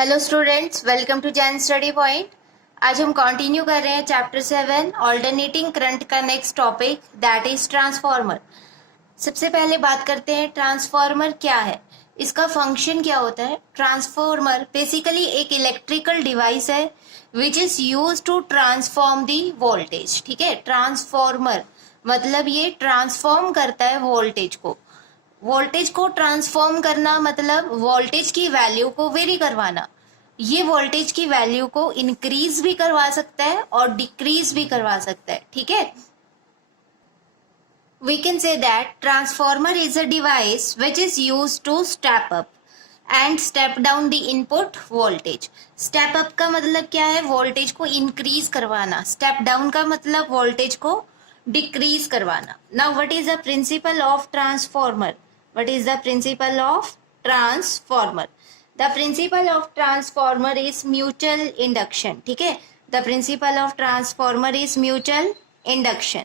Hello students, welcome to Jain study point. आज हम continue कर रहे हैं चैप्टर 7 ऑल्टरनेटिंग करंट का next topic that is transformer. सबसे पहले बात करते हैं ट्रांसफार्मर क्या है, इसका फंक्शन क्या होता है। ट्रांसफार्मर बेसिकली एक इलेक्ट्रिकल डिवाइस है which is use to transform the voltage. ठीक है, ट्रांसफार्मर मतलब ये ट्रांसफॉर्म करता है वोल्टेज को। वोल्टेज को ट्रांसफॉर्म करना मतलब वोल्टेज की वैल्यू को वेरी करवाना। ये वोल्टेज की वैल्यू को इंक्रीज भी करवा सकता है और डिक्रीज भी करवा सकता है। ठीक है, we can say that transformer is a device which is used to step up and step down the input voltage. step up का मतलब क्या है, वोल्टेज को इंक्रीज करवाना। step down का मतलब वोल्टेज को डिक्रीज करवाना। now what is the principle of transformer? what is the principle of transformer? the principle of transformer is mutual induction. ठीक है, the principle of transformer is mutual induction.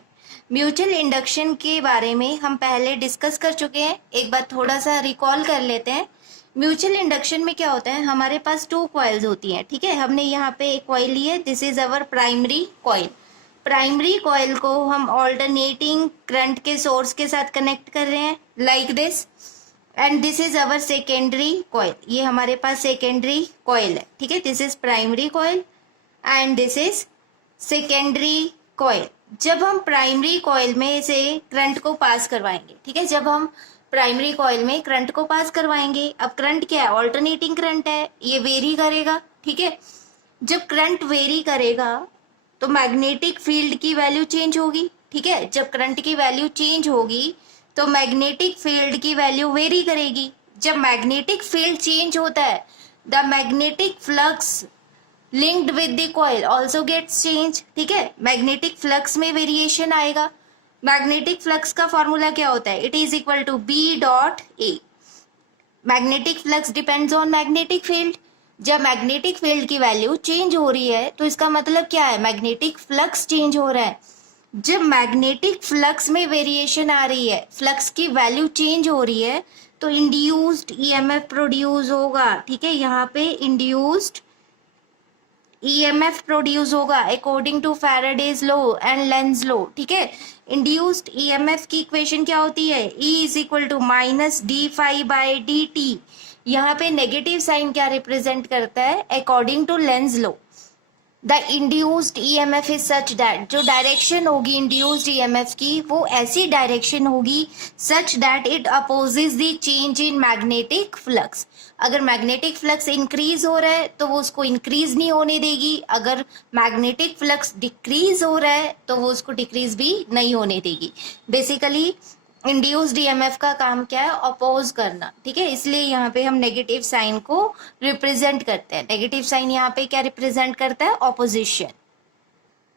Mutual induction के बारे में हम पहले discuss कर चुके हैं, एक बार थोड़ा सा रिकॉल कर लेते हैं। म्यूचुअल इंडक्शन में क्या होता है, हमारे पास 2 कॉइल्स होती हैं। ठीक है, हमने यहाँ पे एक कॉइल ली है, this is our primary coil. Primary coil को हम ऑल्टरनेटिंग करंट के सोर्स के साथ कनेक्ट कर रहे हैं like this, and this is our secondary coil. ये हमारे पास सेकेंडरी कॉइल है। ठीक है, this is primary coil and this is secondary coil. जब हम प्राइमरी कॉइल में से करंट को पास करवाएंगे, ठीक है, जब हम प्राइमरी कॉइल में करंट को पास करवाएंगे, अब करंट क्या है, ऑल्टरनेटिंग करंट है, ये वेरी करेगा। ठीक है, जब करंट वेरी करेगा तो मैग्नेटिक फील्ड की वैल्यू चेंज होगी। ठीक है, जब करंट की वैल्यू चेंज होगी तो मैग्नेटिक फील्ड की वैल्यू वेरी करेगी। जब मैग्नेटिक फील्ड चेंज होता है, the magnetic flux linked with the coil also gets change. ठीक है, मैग्नेटिक फ्लक्स में वेरिएशन आएगा। मैग्नेटिक फ्लक्स का फॉर्मूला क्या होता है, it is equal to B dot A. Magnetic flux depends on magnetic field. जब मैग्नेटिक फील्ड की वैल्यू चेंज हो रही है तो इसका मतलब क्या है, मैग्नेटिक फ्लक्स चेंज हो रहा है। जब मैग्नेटिक फ्लक्स में वेरिएशन आ रही है, फ्लक्स की वैल्यू चेंज हो रही है, तो इंड्यूस्ड ईएमएफ प्रोड्यूस होगा। ठीक है, यहाँ पे इंड्यूस्ड EMF प्रोड्यूस होगा according to Faraday's law and Lenz law. ठीक है, इंड्यूस्ड EMF की इक्वेशन क्या होती है, E is equal to minus d phi by d t. यहाँ पे नेगेटिव साइन क्या रिप्रेजेंट करता है, according to Lenz law the induced EMF is such that, जो डायरेक्शन होगी इंड्यूस्ड EMF की वो ऐसी डायरेक्शन होगी such that it opposes the change in magnetic flux. अगर मैग्नेटिक फ्लक्स इंक्रीज हो रहा है तो वो उसको इंक्रीज नहीं होने देगी, अगर मैग्नेटिक फ्लक्स डिक्रीज हो रहा है तो वो उसको डिक्रीज भी नहीं होने देगी। बेसिकली इंड्यूस्ड EMF का काम क्या है, अपोज करना। ठीक है, इसलिए यहाँ पे हम नेगेटिव साइन को रिप्रेजेंट करते हैं। नेगेटिव साइन यहाँ पे क्या रिप्रेजेंट करता है, opposition.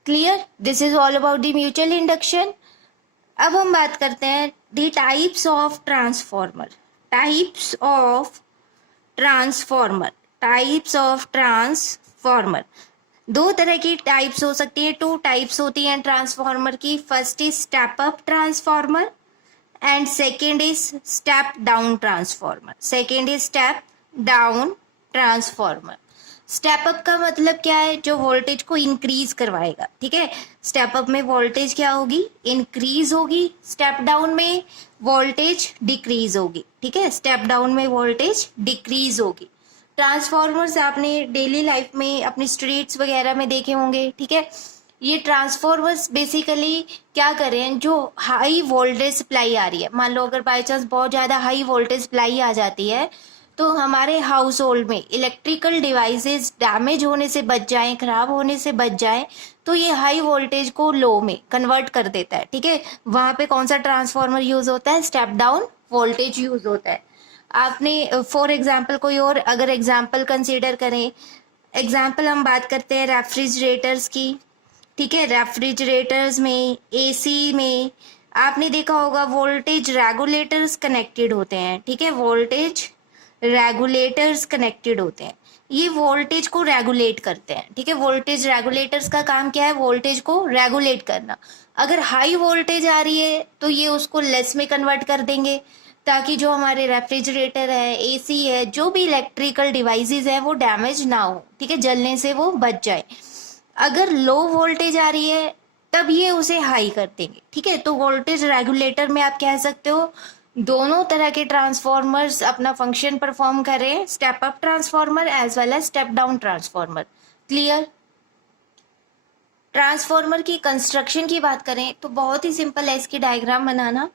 Clear, this is all about the mutual induction. अब हम बात करते हैं the types of transformer. Types of transformer, types of transformer, 2 तरह की टाइप्स हो सकती है, 2 टाइप्स होती हैं ट्रांसफॉर्मर की। First is step up transformer and second is step down transformer. Second is step down transformer. Step up का मतलब क्या है, जो वोल्टेज को इंक्रीज करवाएगा। ठीक है, स्टेप अप में वोल्टेज क्या होगी, इंक्रीज होगी। स्टेप डाउन में वोल्टेज डिक्रीज होगी। ठीक है, स्टेप डाउन में वोल्टेज डिक्रीज होगी। ट्रांसफॉर्मर्स आपने डेली लाइफ में अपने स्ट्रीट्स वगैरह में देखे होंगे। ठीक है, ये ट्रांसफॉर्मर्स बेसिकली क्या करें, जो हाई वोल्टेज सप्लाई आ रही है, मान लो अगर बाई चांस बहुत ज़्यादा हाई वोल्टेज सप्लाई आ जाती है तो हमारे हाउस होल्ड में इलेक्ट्रिकल डिवाइसेस डैमेज होने से बच जाएं, खराब होने से बच जाएं, तो ये हाई वोल्टेज को लो में कन्वर्ट कर देता है। ठीक है, वहाँ पे कौन सा ट्रांसफॉर्मर यूज़ होता है, स्टेप डाउन वोल्टेज यूज़ होता है। आपने फॉर एग्जाम्पल कोई और अगर एग्जाम्पल कंसिडर करें, एग्जाम्पल हम बात करते हैं रेफ्रिजरेटर्स की। ठीक है, रेफ्रिजरेटर्स में, AC में आपने देखा होगा वोल्टेज रेगुलेटर्स कनेक्टेड होते हैं। ठीक है, वोल्टेज रेगुलेटर्स कनेक्टेड होते हैं, ये वोल्टेज को रेगुलेट करते हैं। ठीक है, वोल्टेज रेगुलेटर्स का काम क्या है, वोल्टेज को रेगुलेट करना। अगर हाई वोल्टेज आ रही है तो ये उसको लेस में कन्वर्ट कर देंगे, ताकि जो हमारे रेफ्रिजरेटर है, एसी है, जो भी इलेक्ट्रिकल डिवाइसेस है वो डैमेज ना हो, ठीक है, जलने से वो बच जाए। अगर लो वोल्टेज आ रही है तब ये उसे हाई कर देंगे, ठीक है। तो वोल्टेज रेगुलेटर में आप कह सकते हो दोनों तरह के ट्रांसफॉर्मर्स अपना फंक्शन परफॉर्म कर रहे हैं, step up transformer as well as step down transformer. Clear. Transformer की कंस्ट्रक्शन की बात करें तो बहुत ही सिंपल है इसकी डायग्राम बनाना।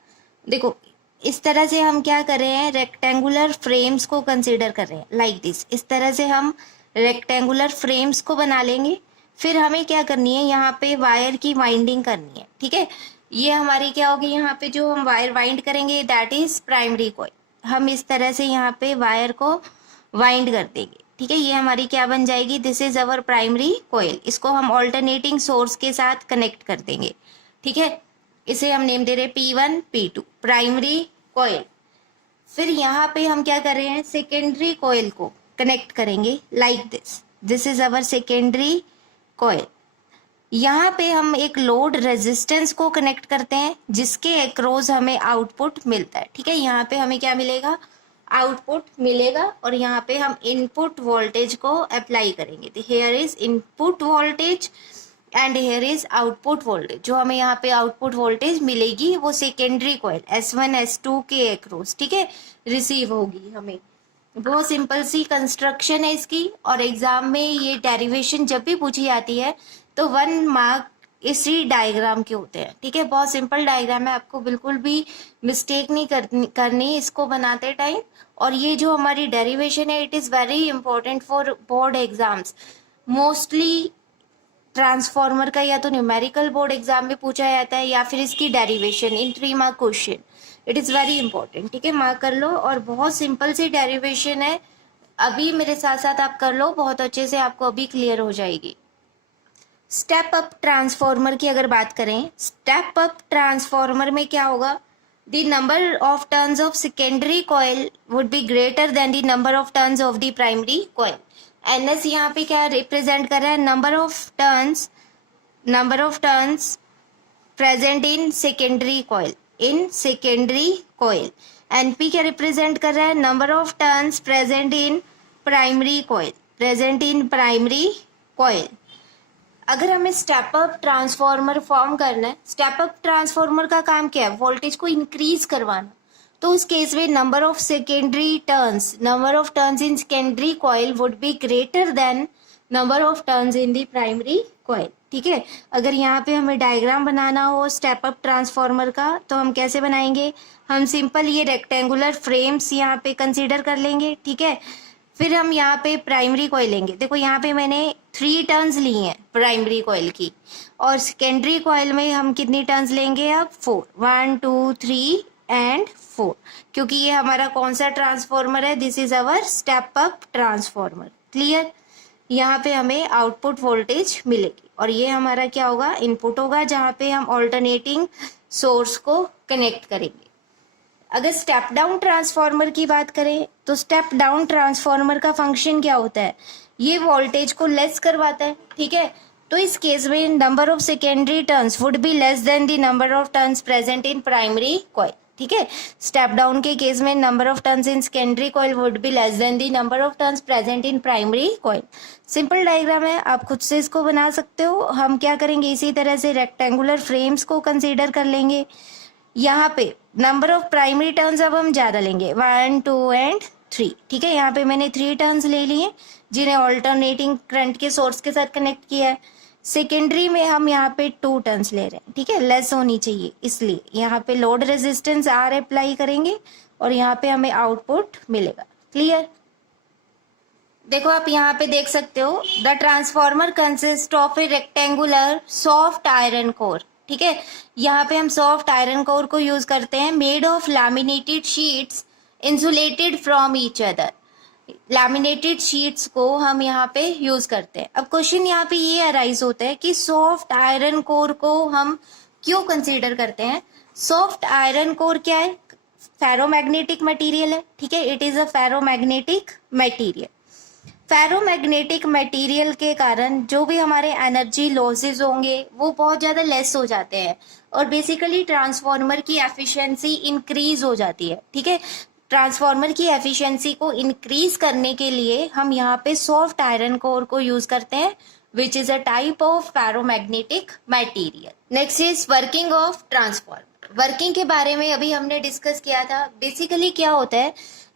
देखो इस तरह से हम क्या कर रहे हैं, रेक्टेंगुलर फ्रेम्स को कंसीडर कर रहे हैं, लाइक दिस। इस तरह से हम रेक्टेंगुलर फ्रेम्स को बना लेंगे। फिर हमें क्या करनी है, यहाँ पे वायर की वाइंडिंग करनी है, ठीक है। ये हमारी क्या होगी, यहाँ पे जो हम वायर वाइंड करेंगे दैट इज प्राइमरी कॉइल। हम इस तरह से यहाँ पे वायर को वाइंड कर देंगे, ठीक है। ये हमारी क्या बन जाएगी, this is our primary coil. इसको हम ऑल्टरनेटिंग सोर्स के साथ कनेक्ट कर देंगे, ठीक है। इसे हम नेम दे रहे हैं P1 P2 प्राइमरी कॉइल। फिर यहाँ पे हम क्या कर रहे हैं, सेकेंडरी कॉइल को कनेक्ट करेंगे like this. This is our secondary coil. यहाँ पे हम एक लोड रेजिस्टेंस को कनेक्ट करते हैं जिसके अक्रॉस हमें आउटपुट मिलता है, ठीक है। यहाँ पे हमें क्या मिलेगा, आउटपुट मिलेगा, और यहाँ पे हम इनपुट वोल्टेज को अप्लाई करेंगे। Here is input voltage and here is output voltage. जो हमें यहाँ पे आउटपुट वोल्टेज मिलेगी वो सेकेंडरी कॉइल S1 S2 के अक्रॉस, ठीक है, रिसीव होगी हमें। बहुत सिंपल सी कंस्ट्रक्शन है इसकी, और एग्जाम में ये डेरिवेशन जब भी पूछी जाती है तो 1 मार्क इसी डायग्राम के होते हैं, ठीक है। बहुत सिंपल डायग्राम है, आपको बिल्कुल भी मिस्टेक नहीं करनी इसको बनाते टाइम। और ये जो हमारी डेरिवेशन है it is very important for board exams. Mostly transformer का या तो न्यूमेरिकल बोर्ड एग्जाम में पूछा जाता है या फिर इसकी derivation in 3 mark question. It is very important, ठीक है, मार्क कर लो। और बहुत सिंपल सी डेरिवेशन है, अभी मेरे साथ साथ आप कर लो, बहुत अच्छे से आपको अभी क्लियर हो जाएगी। स्टेप अप ट्रांसफॉर्मर की अगर बात करें, स्टेप अप ट्रांसफॉर्मर में क्या होगा, the number of turns of secondary coil would be greater then the number of turns of the primary coil. NS यहाँ पे क्या रिप्रेजेंट कर रहा है, number of turns present in secondary coil. NP क्या रिप्रेजेंट कर रहा है, number of turns present in primary coil. अगर हमें स्टेप अप ट्रांसफॉर्मर फॉर्म करना है, स्टेप अप ट्रांसफॉर्मर का काम क्या है, वोल्टेज को इंक्रीज करवाना। तो उस केस में number of turns in secondary coil would be greater then number of turns in the primary coil, ठीक है। अगर यहाँ पे हमें डायग्राम बनाना हो स्टेप अप ट्रांसफॉर्मर का तो हम कैसे बनाएंगे, हम सिंपल ये रेक्टेंगुलर फ्रेम्स यहाँ पे कंसीडर कर लेंगे, ठीक है। फिर हम यहाँ पे प्राइमरी कॉइल लेंगे। देखो यहाँ पे मैंने 3 टर्न्स ली हैं प्राइमरी कॉइल की, और सेकेंडरी कॉइल में हम कितनी टर्न्स लेंगे अब, 4, 1 2 3 एंड 4, क्योंकि ये हमारा कौन सा ट्रांसफॉर्मर है, this is our step up transformer. Clear. यहाँ पे हमें आउटपुट वोल्टेज मिलेगी और ये हमारा क्या होगा, इनपुट होगा, जहाँ पे हम ऑल्टरनेटिंग सोर्स को कनेक्ट करेंगे। अगर स्टेप डाउन ट्रांसफॉर्मर की बात करें तो स्टेप डाउन ट्रांसफॉर्मर का फंक्शन क्या होता है, ये वोल्टेज को लेस करवाता है, ठीक है। तो इस केस में number of secondary turns would be less than the number of turns present in primary coil, ठीक है। स्टेप डाउन के केस में number of turns in secondary coil would be less than the number of turns present in primary coil. Simple diagram है, आप खुद से इसको बना सकते हो। हम क्या करेंगे, इसी तरह से रेक्टेंगुलर फ्रेम्स को कंसीडर कर लेंगे। यहाँ पे नंबर ऑफ प्राइमरी टर्न्स अब हम ज़्यादा लेंगे, 1 2 एंड 3, ठीक है। यहाँ पे मैंने 3 टर्न्स ले लिए जिन्हें ऑल्टरनेटिंग करंट के सोर्स के साथ कनेक्ट किया है। सेकेंडरी में हम यहाँ पे 2 टर्न्स ले रहे हैं, ठीक है, लेस होनी चाहिए, इसलिए यहाँ पे लोड रेजिस्टेंस R अप्लाई करेंगे और यहाँ पे हमें आउटपुट मिलेगा। क्लियर। देखो आप यहाँ पे देख सकते हो, the transformer consist of A rectangular soft iron core, ठीक है। यहाँ पे हम सॉफ्ट आयरन कोर को यूज करते हैं, made of laminated sheets insulated from each other. Laminated sheets को हम यहाँ पे यूज करते हैं। अब क्वेश्चन यहाँ पे ये अराइज होता है कि सॉफ्ट आयरन कोर को हम क्यों कंसीडर करते हैं। सॉफ्ट आयरन कोर क्या है, फेरोमैग्नेटिक मटेरियल है, ठीक है, it is a ferromagnetic material. Ferromagnetic material के कारण जो भी हमारे एनर्जी लॉसेस होंगे वो बहुत ज़्यादा लेस हो जाते हैं और बेसिकली ट्रांसफार्मर की एफिशिएंसी इंक्रीज हो जाती है। ठीक है, ट्रांसफार्मर की एफिशिएंसी को इंक्रीज करने के लिए हम यहाँ पे सॉफ्ट आयरन कोर को यूज करते हैं which is a type of ferromagnetic material. Next is working of transformer. Working के बारे में अभी हमने डिस्कस किया था। बेसिकली क्या होता है,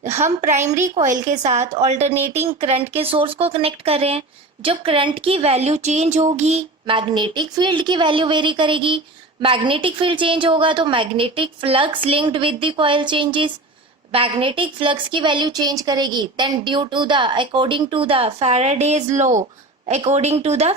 हम प्राइमरी कॉइल के साथ ऑल्टरनेटिंग करंट के सोर्स को कनेक्ट कर रहे हैं। जब करंट की वैल्यू चेंज होगी मैग्नेटिक फील्ड की वैल्यू वेरी करेगी। मैग्नेटिक फील्ड चेंज होगा तो magnetic flux linked with the coil changes. Magnetic flux की वैल्यू चेंज करेगी then due to the according to the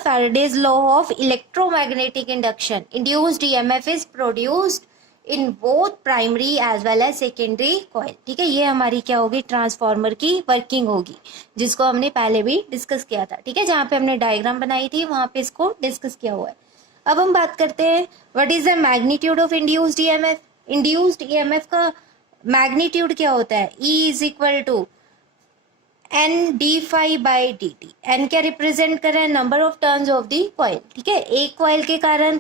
Faraday's law of electromagnetic induction, induced EMF is produced in both primary as well as secondary coil। ठीक है, ये हमारी क्या होगी, transformer की working होगी, जिसको हमने पहले भी डिस्कस किया था। ठीक है, जहाँ पे हमने डायग्राम बनाई थी वहां पे इसको डिस्कस किया हुआ है। अब हम बात करते हैं what is the magnitude of induced EMF. Induced EMF का मैग्नीट्यूड क्या होता है, E is equal to N d phi by d t. N क्या रिप्रेजेंट कर रहा है, number of turns of the coil. ठीक है, एक कॉइल के कारण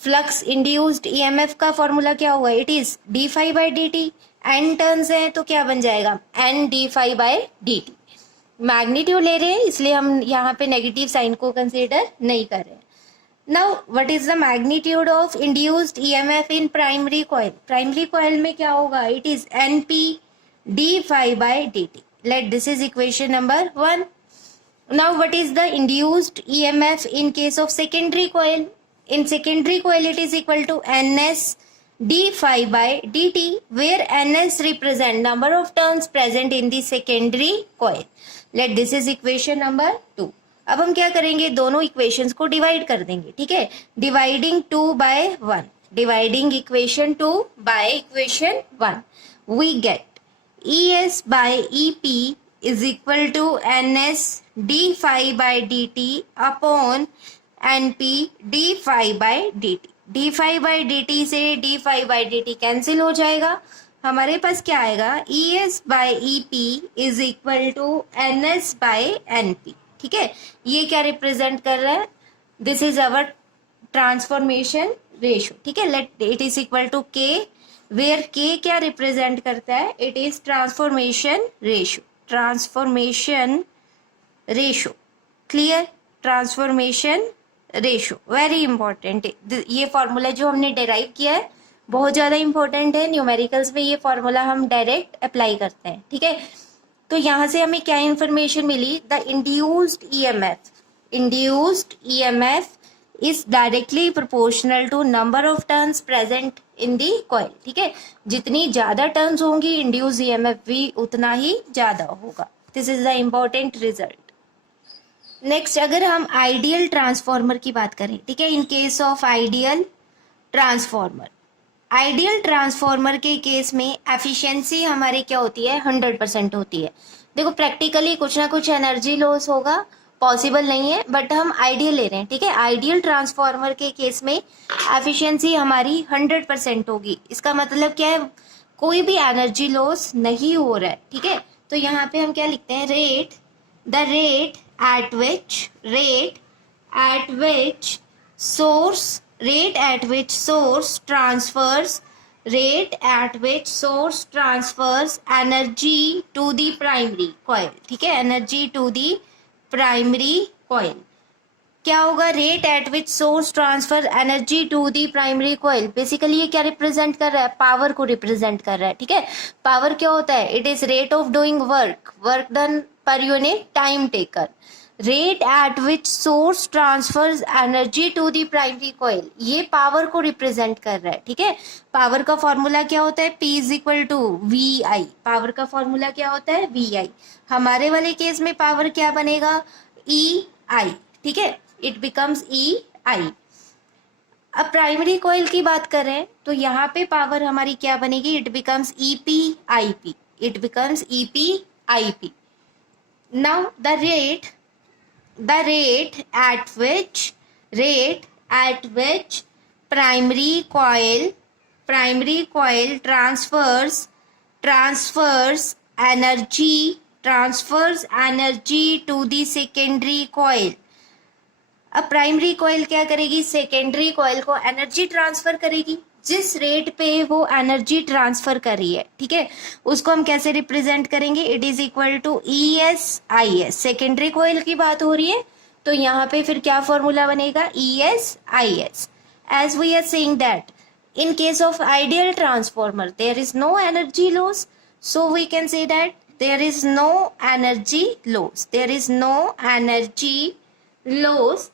फ्लक्स इंड्यूस्ड ईएमएफ का फॉर्मूला क्या हुआ, it is d phi by d t. N turns है तो क्या बन जाएगा, N d phi by d T. Magnitude ले रहे हैं इसलिए हम यहाँ पे नेगेटिव साइन को कंसीडर नहीं कर रहे हैं। Now what is the magnitude of induced EMF in primary coil. Primary coil में क्या होगा, it is N P d phi by d t. Let this is equation number 1. Now what is the induced EMF in case of secondary coil? In secondary coil it is equal to ns d phi by dt, where ns represent number of turns present in the secondary coil. Let this is equation number 2. अब हम क्या करेंगे, दोनों equations को divide कर देंगे। ठीक है, dividing 2 by 1, dividing equation 2 by equation 1, we get ES by EP is equal to NS d phi by dt upon NP d phi by dt। d phi by dt से d phi by dt cancel हो जाएगा, हमारे पास क्या आएगा, ES by EP is equal to NS by NP। ठीक है, ये क्या रिप्रेजेंट कर रहा है, this is our transformation ratio. ठीक है, let it is equal to K, where K क्या रिप्रेजेंट करता है, it is transformation ratio. Transformation ratio clear, transformation ratio very important. ये फॉर्मूला जो हमने डेराइव किया है बहुत ज़्यादा इंपॉर्टेंट है, न्यूमेरिकल्स में ये फॉर्मूला हम डायरेक्ट अप्लाई करते हैं। ठीक है, तो यहाँ से हमें क्या इंफॉर्मेशन मिली, the induced EMF is directly proportional to number of turns present in the coil। ठीक है, जितनी ज्यादा टर्न्स होंगी इंड्यूस ईएमएफ भी उतना ही ज्यादा होगा। This is the important result. Next, अगर हम आइडियल ट्रांसफॉर्मर की बात करें, ठीक है, इन केस ऑफ आइडियल ट्रांसफॉर्मर के केस में एफिशिएंसी हमारी क्या होती है, 100% होती है। देखो प्रैक्टिकली कुछ ना कुछ एनर्जी लॉस होगा, पॉसिबल नहीं है, बट हम आइडियल ले रहे हैं। ठीक है, आइडियल ट्रांसफॉर्मर के केस में एफिशिएंसी हमारी 100% होगी। इसका मतलब क्या है, कोई भी एनर्जी लॉस नहीं हो रहा है। ठीक है, तो यहाँ पे हम क्या लिखते हैं, the rate at which source transfers energy to the primary coil. ठीक है, energy to the primary coil क्या होगा, rate at which source transfer energy to the primary coil. Basically ये क्या रिप्रेजेंट कर रहा है, पावर को रिप्रेजेंट कर रहा है। ठीक है, पावर क्या होता है, it is rate of doing work done per unit time taken. Rate at which source transfers energy to the primary coil, ये पावर को रिप्रेजेंट कर रहा है। ठीक है, पावर का फॉर्मूला क्या होता है, P is equal to VI। Power का फॉर्मूला क्या होता है, VI। हमारे वाले केस में पावर क्या बनेगा, EI। ठीक है, इट बिकम्स EI। अब प्राइमरी कॉइल की बात करें तो यहाँ पे पावर हमारी क्या बनेगी, it becomes EPIP। Now the rate at which primary coil transfers energy transfers energy to the secondary coil. अब प्राइमरी कॉइल क्या करेगी, सेकेंडरी कॉइल को एनर्जी ट्रांसफर करेगी। जिस रेट पे वो एनर्जी ट्रांसफर कर रही है, ठीक है, उसको हम कैसे रिप्रेजेंट करेंगे, it is equal to E S I S. Secondary coil की बात हो रही है तो यहाँ पे फिर क्या फॉर्मूला बनेगा, E S I S. As we are saying that in case of ideal transformer there is no energy loss, so we can say that there is no energy loss, there is no energy loss.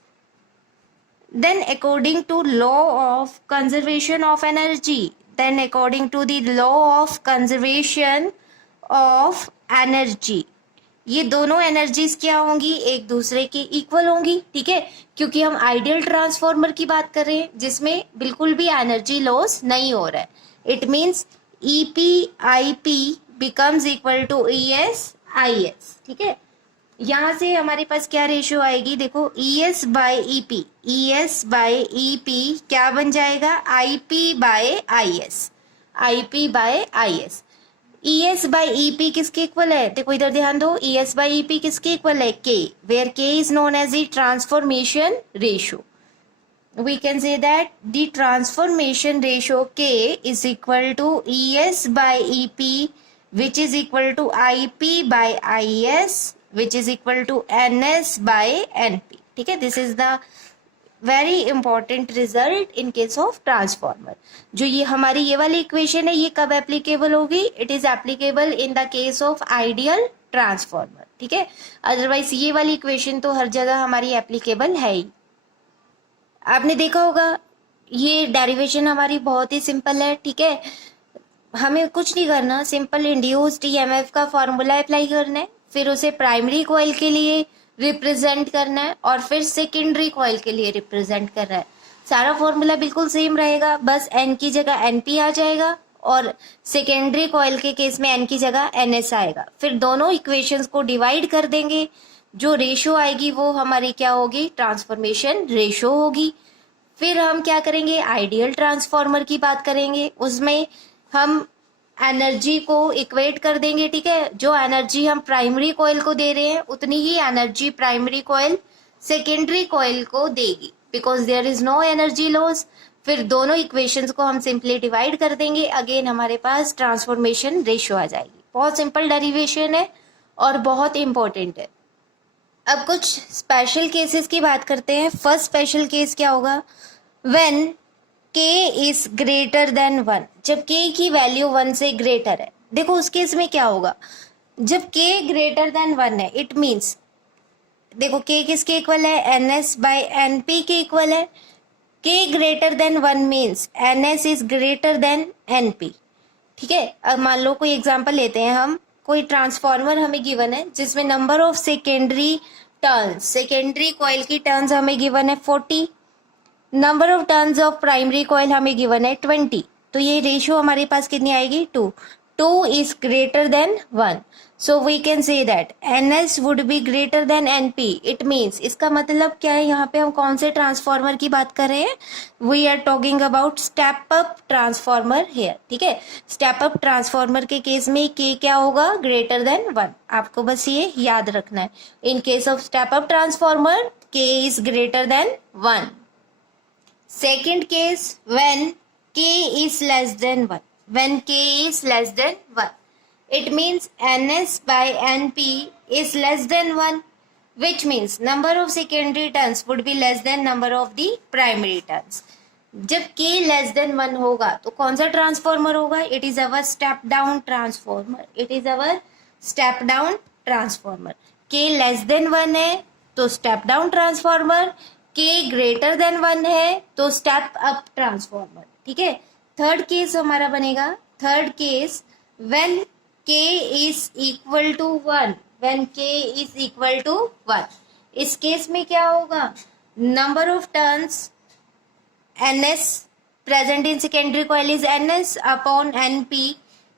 Then according to law of conservation of energy, then according to the law of conservation of energy, ये दोनों energies क्या होंगी, एक दूसरे के equal होंगी, ठीक है, क्योंकि हम आइडियल ट्रांसफॉर्मर की बात कर रहे हैं जिसमें बिल्कुल भी एनर्जी लॉस नहीं हो रहा है। It means EP IP becomes equal to ES IS, ठीक है। यहां से हमारे पास क्या रेशियो आएगी, देखो ES by EP, ES by EP क्या बन जाएगा, IP by IS, IP by IS. E S by E P किसके इक्वल है, देखो इधर ध्यान दो, E S by E P किसके इक्वल है, K, where K is known as the transformation ratio. We can say that the transformation ratio K is equal to E S by E P which is equal to I P by I S which is equal to N S by N P, ठीक है। This is the very important result in case of transformer. जो ये हमारी ये वाली equation है ये कब एप्लीकेबल होगी, it is applicable in the case of ideal transformer, ठीक है। अदरवाइज ये वाली इक्वेशन तो हर जगह हमारी एप्लीकेबल है ही। आपने देखा होगा ये डेरिवेशन हमारी बहुत ही सिंपल है, ठीक है, हमें कुछ नहीं करना, सिंपल इंड्यूस्ड ईएमएफ का फॉर्मूला अप्लाई करना है, फिर उसे प्राइमरी कॉइल के लिए रिप्रेजेंट करना है और फिर सेकेंडरी कॉइल के लिए रिप्रेजेंट करना है। सारा फॉर्मूला बिल्कुल सेम रहेगा, बस एन की जगह एनपी आ जाएगा और सेकेंडरी कॉइल के केस में एन की जगह एनएस आएगा। फिर दोनों इक्वेशंस को डिवाइड कर देंगे, जो रेशो आएगी वो हमारी क्या होगी, ट्रांसफॉर्मेशन रेशो होगी। फिर हम क्या करेंगे, आइडियल ट्रांसफॉर्मर की बात करेंगे, उसमें हम एनर्जी को इक्वेट कर देंगे, ठीक है। जो एनर्जी हम प्राइमरी कॉइल को दे रहे हैं उतनी ही energy primary coil secondary coil को देगी, because there is no energy loss. फिर दोनों इक्वेशंस को हम सिंपली डिवाइड कर देंगे, अगेन हमारे पास ट्रांसफॉर्मेशन रेशियो आ जाएगी। बहुत सिंपल डेरिवेशन है और बहुत इंपॉर्टेंट है। अब कुछ स्पेशल केसेस की बात करते हैं। फर्स्ट स्पेशल केस क्या होगा, when k is greater than 1, जब k की वैल्यू 1 से ग्रेटर है। देखो उस केस में क्या होगा, जब k ग्रेटर देन 1 है, इट मीन्स देखो k किसके इक्वल है, ns बाय np के इक्वल है। k greater than 1 means ns is greater than np, ठीक है। अब मान लो कोई एग्जांपल लेते हैं हम, कोई ट्रांसफॉर्मर हमें गिवन है जिसमें number of secondary turns, secondary coil की टर्न्स हमें गिवन है 40, number of turns of primary coil हमें गिवन है 20, तो ये रेशियो हमारे पास कितनी आएगी, 2 is greater than 1, so we can say that ns would be greater than np। It means, इसका मतलब क्या है, यहाँ पे हम कौन से ट्रांसफॉर्मर की बात कर रहे हैं, we are talking about step up transformer here, ठीक है। स्टेप अप ट्रांसफॉर्मर के केस में k क्या होगा, ग्रेटर देन 1, आपको बस ये याद रखना है। इन case of step up transformer k is greater than 1। Second case, when k is less than 1, when k is less than 1, it means ns by np is less than 1, which means number of secondary turns would be less than number of the primary turns. जब k less than 1 होगा तो कौन सा transformer होगा, it is our step down transformer, it is our step down transformer। k less than 1 है तो step down transformer, k greater than 1 है तो स्टेप अप ट्रांसफॉर्मर, ठीक है। थर्ड केस हमारा बनेगा, third case when k is equal to 1, when k is equal to 1, इस case में क्या होगा, number of turns ns present in secondary coil is ns upon np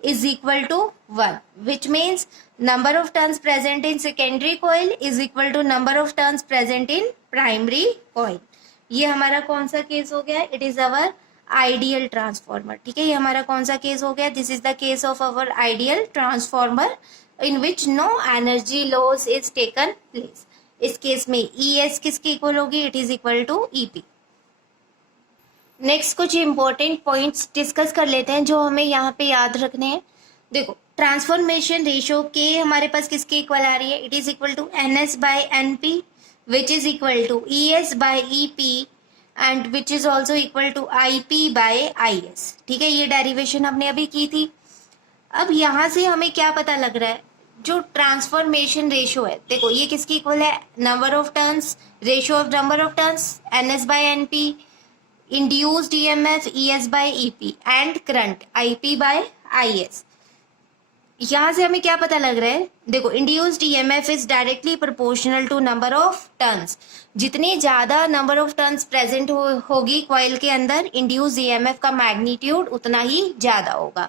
is equal to 1, which means number of turns present in secondary coil is equal to number of turns present in primary coil। ये हमारा कौन सा case हो गया, it is our ideal transformer, ठीक है। ये हमारा कौन सा केस हो गया, this is the case of our ideal transformer in which no energy loss is taken place. इस केस में ES किसके इक्वल होगी, it is equal to EP। Next कुछ इंपॉर्टेंट पॉइंट्स डिस्कस कर लेते हैं जो हमें यहाँ पे याद रखने हैं। देखो, ट्रांसफॉर्मेशन रेशियो के हमारे पास किसके इक्वल आ रही है, it is equal to NS by NP which is equal to ES by EP and which is also equal to IP by IS। ठीक है, ये डेरिवेशन हमने अभी की थी। अब यहाँ से हमें क्या पता लग रहा है, जो ट्रांसफॉर्मेशन रेशियो है, देखो ये किसकी इक्वल है, number of turns, ratio of number of turns NS by NP, induced EMF ES by EP and current IP by IS। यहाँ से हमें क्या पता लग रहा है, देखो induced EMF is directly proportional to number of turns। जितनी ज्यादा नंबर ऑफ टर्न्स प्रेजेंट होगी कॉइल के अंदर, इंड्यूस EMF का मैग्नीट्यूड उतना ही ज्यादा होगा।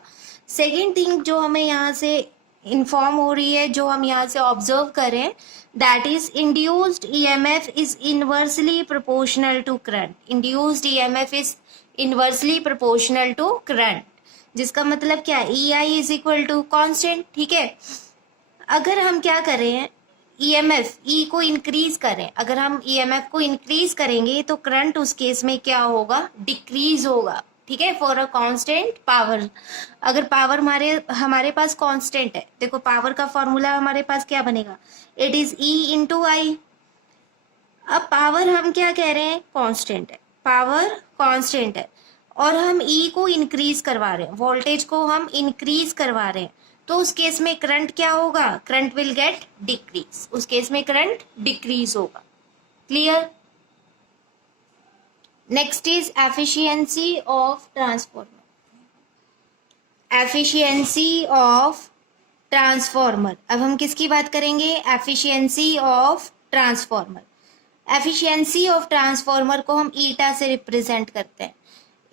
सेकेंड थिंग जो हमें यहाँ से इन्फॉर्म हो रही है, जो हम यहाँ से ऑब्जर्व करें, that is induced EMF is inversely proportional to current। induced EMF is inversely proportional to current, जिसका मतलब क्या है, EI is equal to constant। ठीक है, अगर हम क्या करें, EMF E को इंक्रीज करें, अगर हम EMF को इंक्रीज करेंगे तो करंट उस केस में क्या होगा, डिक्रीज होगा। ठीक है, फॉर अ कांस्टेंट पावर। अगर पावर हमारे पास कांस्टेंट है, देखो पावर का फॉर्मूला हमारे पास क्या बनेगा, इट इज E इंटू आई। अब पावर हम क्या कह रहे हैं, कांस्टेंट है, पावर कांस्टेंट है और हम E को इंक्रीज करवा रहे हैं, वोल्टेज को हम इंक्रीज करवा रहे हैं, तो उस केस में करंट क्या होगा, करंट विल गेट डिक्रीज, उस केस में करंट डिक्रीज होगा। Clear. Next is efficiency of transformer. Efficiency of transformer, अब हम किसकी बात करेंगे, efficiency of transformer. Efficiency of transformer को हम ईटा से रिप्रेजेंट करते हैं।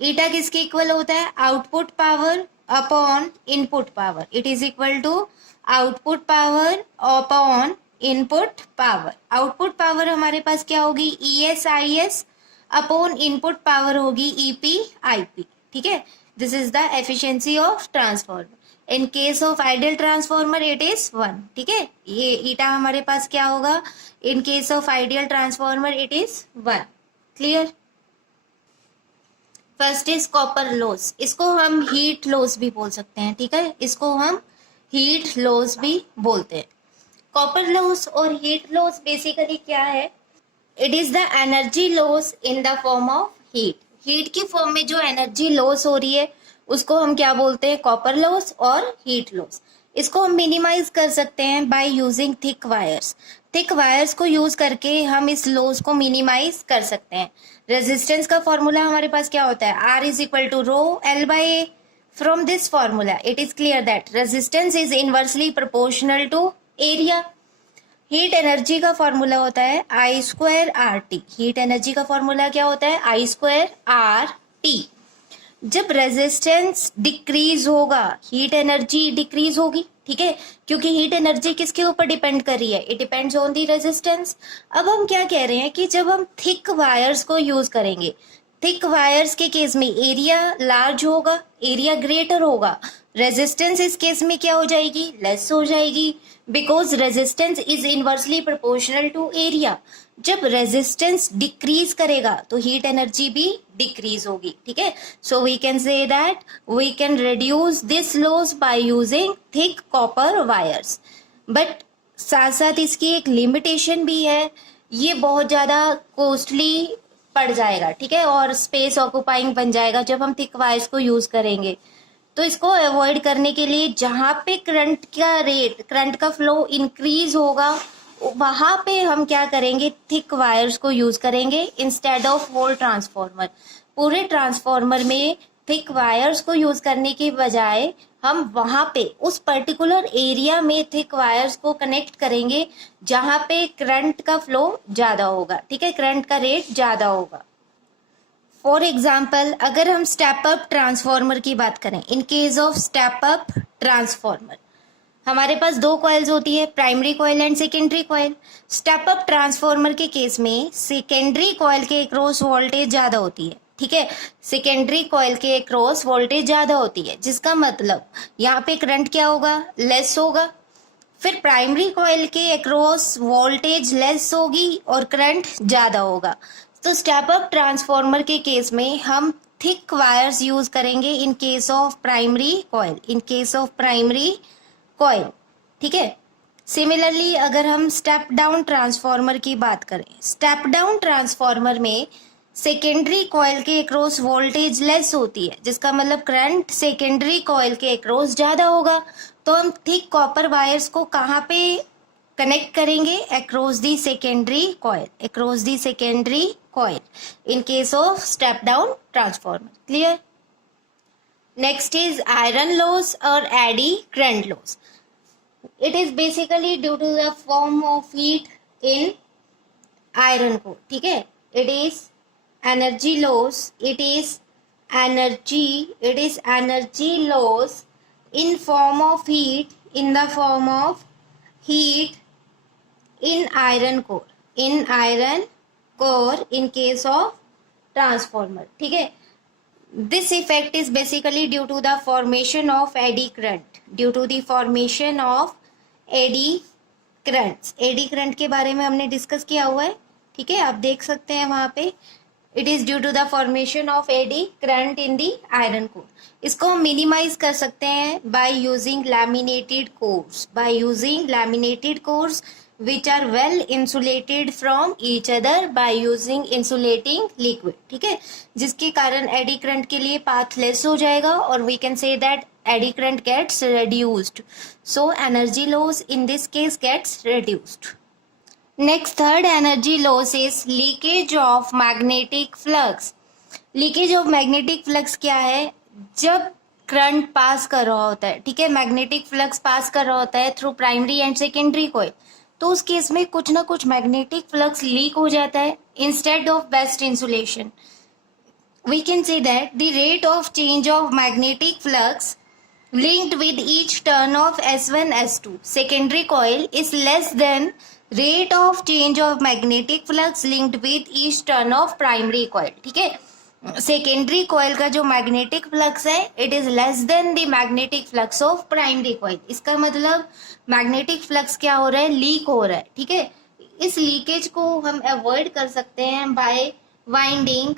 ईटा किसके इक्वल होता है, output power upon input power. It is equal to output power upon input power. Output power हमारे पास क्या होगी, ES/IS अपॉन इनपुट पावर होगी EP/IP। ठीक है, this is the efficiency of transformer. In case of ideal transformer it is 1। ठीक है, ये ईटा हमारे पास क्या होगा, इन case of ideal transformer it is 1। Clear. First is copper loss, इसको हम हीट लॉस भी बोल सकते हैं। ठीक है, इसको हम हीट लॉस भी बोलते हैं। कॉपर लॉस और हीट लॉस बेसिकली क्या है, it is the energy loss in the form of heat. Heat की फॉर्म में जो एनर्जी लॉस हो रही है उसको हम क्या बोलते हैं, कॉपर लॉस और हीट लॉस। इसको हम मिनिमाइज कर सकते हैं by using thick wires. Thick wires को यूज करके हम इस लॉस को मिनिमाइज कर सकते हैं। रेजिस्टेंस का फॉर्मूला हमारे पास क्या होता है, R is equal to rho L/A। From this formula it is clear that resistance is inversely proportional to area. Heat energy का फॉर्मूला होता है I² RT। हीट एनर्जी का फॉर्मूला क्या होता है, I² RT। जब रेजिस्टेंस डिक्रीज होगा heat energy decrease होगी। ठीक है, क्योंकि हीट एनर्जी किसके ऊपर डिपेंड कर रही है, it depends on the resistance. अब हम क्या कह रहे हैं कि जब हम थिक वायर्स को यूज करेंगे, थिक वायर्स के केस में एरिया लार्ज होगा, एरिया ग्रेटर होगा, रेजिस्टेंस इस केस में क्या हो जाएगी, लेस हो जाएगी, because resistance is inversely proportional to area. जब रेजिस्टेंस डिक्रीज करेगा तो हीट एनर्जी भी डिक्रीज होगी। ठीक है, so we can say that we can reduce this loss by using thick copper wires. But साथ साथ इसकी एक लिमिटेशन भी है, ये बहुत ज़्यादा कॉस्टली पड़ जाएगा। ठीक है, और स्पेस ऑक्यूपाइंग बन जाएगा जब हम थिक वायर्स को यूज करेंगे। तो इसको अवॉइड करने के लिए जहाँ पे करंट का रेट, करंट का फ्लो इंक्रीज होगा, वहां पे हम क्या करेंगे, थिक वायर्स को यूज करेंगे इंस्टेड ऑफ होल ट्रांसफॉर्मर। पूरे ट्रांसफॉर्मर में थिक वायर्स को यूज करने के बजाय हम वहां पे उस पर्टिकुलर एरिया में थिक वायर्स को कनेक्ट करेंगे जहां पे करंट का फ्लो ज्यादा होगा। ठीक है, करंट का रेट ज्यादा होगा। फॉर एग्जाम्पल, अगर हम स्टेप अप ट्रांसफॉर्मर की बात करें, इन case of step up transformer हमारे पास दो कॉइल्स होती है, primary coil and secondary coil. Step up transformer के केस में सेकेंडरी कॉइल के अक्रॉस वोल्टेज ज्यादा होती है। ठीक है, सेकेंडरी कॉइल के अक्रॉस वोल्टेज ज्यादा होती है, जिसका मतलब यहाँ पे करंट क्या होगा, लेस होगा। फिर प्राइमरी कॉइल के अक्रॉस वोल्टेज लेस होगी और करंट ज़्यादा होगा। तो स्टेप अप ट्रांसफार्मर के केस में हम थिक वायर्स यूज करेंगे इन case of primary coil, in case of primary coil, ठीक है। सिमिलरली अगर हम स्टेप डाउन ट्रांसफार्मर की बात करें, स्टेप डाउन ट्रांसफार्मर में सेकेंडरी कॉइल के अक्रॉस वोल्टेज लेस होती है, जिसका मतलब करंट सेकेंडरी कॉइल के अक्रॉस ज़्यादा होगा। तो हम थिक कॉपर वायर्स को कहाँ पे कनेक्ट करेंगे? Across the secondary coil, across the secondary coil in case of step down transformer. Clear? Next is iron loss और eddy current loss. It is basically due to the form of heat in iron core. ठीक है, it is energy loss, it is energy loss in form of heat, in the form of heat in iron core, in case of transformer. ठीक है, this effect is basically due to the formation of eddy current, due to the formation of eddy currents. eddy current के बारे में हमने discuss किया हुआ है, ठीक है, आप देख सकते हैं वहां पे. It is due to the formation of eddy current in the iron core. इसको हम मिनिमाइज कर सकते हैं by using laminated cores, by using laminated cores which are well insulated from each other by using insulating liquid. ठीक है, जिसके कारण eddy current के लिए पाथ लेस हो जाएगा और we can say that eddy current gets reduced, so energy loss in this case gets reduced. Next, third energy loss is leakage of magnetic flux. Leakage of magnetic flux क्या है? जब current pass कर रहा होता है, ठीक है, magnetic flux pass कर रहा होता है through primary and secondary coil, तो उस केस में कुछ ना कुछ मैग्नेटिक फ्लक्स लीक हो जाता है instead of best insulation. We can say that the rate of change of magnetic flux linked with each turn of S1 S2 secondary coil is less than rate of change of magnetic flux linked with each turn of primary coil. ठीक है, secondary coil का जो magnetic flux है it is less than the magnetic flux of primary coil. इसका मतलब magnetic flux क्या हो रहा है? लीक हो रहा है. ठीक है, इस लीकेज को हम अवॉइड कर सकते हैं by winding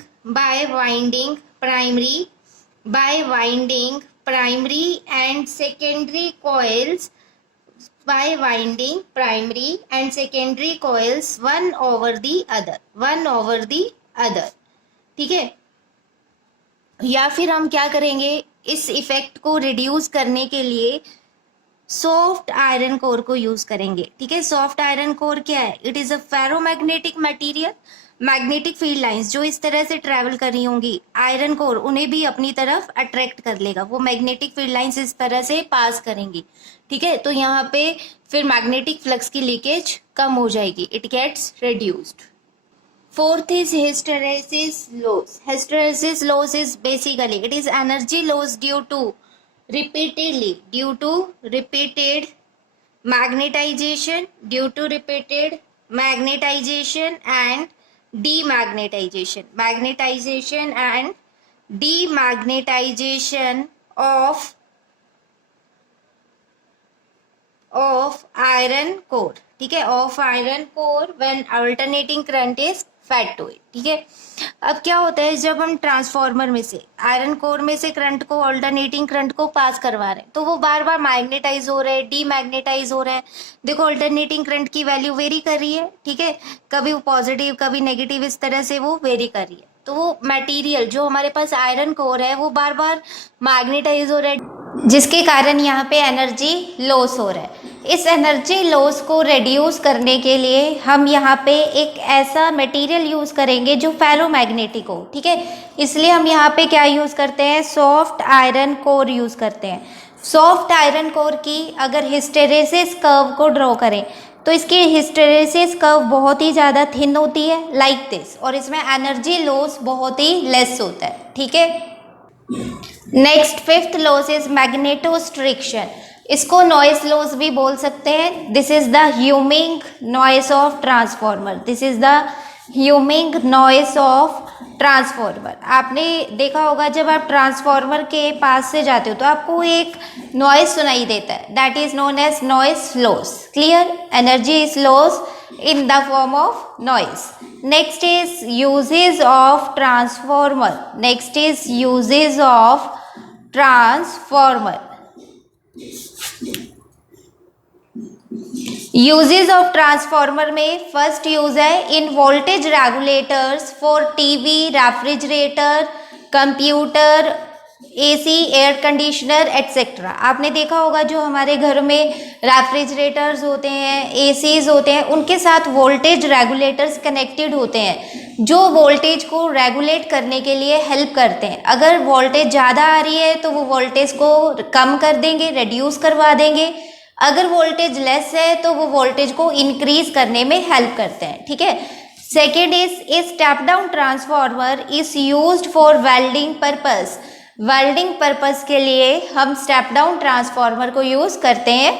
primary and secondary coils, by winding primary and secondary coils one over the other. ठीक है, या फिर हम क्या करेंगे, इस इफेक्ट को रिड्यूस करने के लिए सॉफ्ट आयरन कोर को यूज करेंगे. ठीक है, सॉफ्ट आयरन कोर क्या है? It is a ferromagnetic material. Magnetic field lines जो इस तरह से ट्रैवल कर रही होंगी, आयरन कोर उन्हें भी अपनी तरफ अट्रैक्ट कर लेगा. वो मैग्नेटिक फील्ड लाइंस इस तरह से पास करेंगी. ठीक है, तो यहाँ पे फिर मैग्नेटिक फ्लक्स की लीकेज कम हो जाएगी, it gets reduced. Fourth is hysteresis loss. Hysteresis loss is basically it is energy loss due to repeated magnetization, and demagnetization, of iron core. ठीक है, of iron core when alternating current is fed to it. ठीक है, अब क्या होता है, जब हम ट्रांसफार्मर में से आयरन कोर में से करंट को, अल्टरनेटिंग करंट को पास करवा रहे हैं, तो वो बार बार मैग्नेटाइज हो रहा है, डीमैग्नेटाइज हो रहा है. देखो अल्टरनेटिंग करंट की वैल्यू वेरी कर रही है. ठीक है, कभी वो पॉजिटिव कभी नेगेटिव, इस तरह से वो वेरी कर रही है. तो वो मटेरियल जो हमारे पास आयरन कोर है वो बार बार मैग्नेटाइज हो रहा है, जिसके कारण यहाँ पे एनर्जी लॉस हो रहा है. इस एनर्जी लॉस को रिड्यूस करने के लिए हम यहाँ पे एक ऐसा मटेरियल यूज़ करेंगे जो फेरोमैग्नेटिक हो. ठीक है, इसलिए हम यहाँ पे क्या यूज़ करते हैं? सॉफ्ट आयरन कोर यूज़ करते हैं. सॉफ्ट आयरन कोर की अगर हिस्टेरेसिस कर्व को ड्रॉ करें तो इसकी हिस्टेरेसिस कर्व बहुत ही ज़्यादा थिन होती है, लाइक दिस, और इसमें एनर्जी लॉस बहुत ही लेस होता है. ठीक है, next fifth loss is magnetostriction. इसको नॉइस लॉस भी बोल सकते हैं. This is the humming noise of transformer. Transformer, आपने देखा होगा जब आप ट्रांसफॉर्मर के पास से जाते हो तो आपको एक नॉइज सुनाई देता है, that is known as noise loss. Clear, energy is loss in the form of noise. Next is uses of transformer. Next is uses of transformer. Uses of transformer में फर्स्ट यूज है in voltage regulators for TV, refrigerator, computer, AC, air conditioner etcetera. आपने देखा होगा जो हमारे घर में refrigerators होते हैं, एसीज होते हैं, उनके साथ वोल्टेज रेगुलेटर्स कनेक्टेड होते हैं जो वोल्टेज को रेगुलेट करने के लिए हेल्प करते हैं। अगर वोल्टेज ज़्यादा आ रही है तो वो वोल्टेज को कम कर देंगे, रिड्यूस करवा देंगे। अगर वोल्टेज लेस है तो वो वोल्टेज को इंक्रीज करने में हेल्प करते हैं। ठीक है। Second is a step down transformer is used for welding purpose. Welding purpose के लिए हम स्टेप डाउन ट्रांसफार्मर को यूज करते हैं।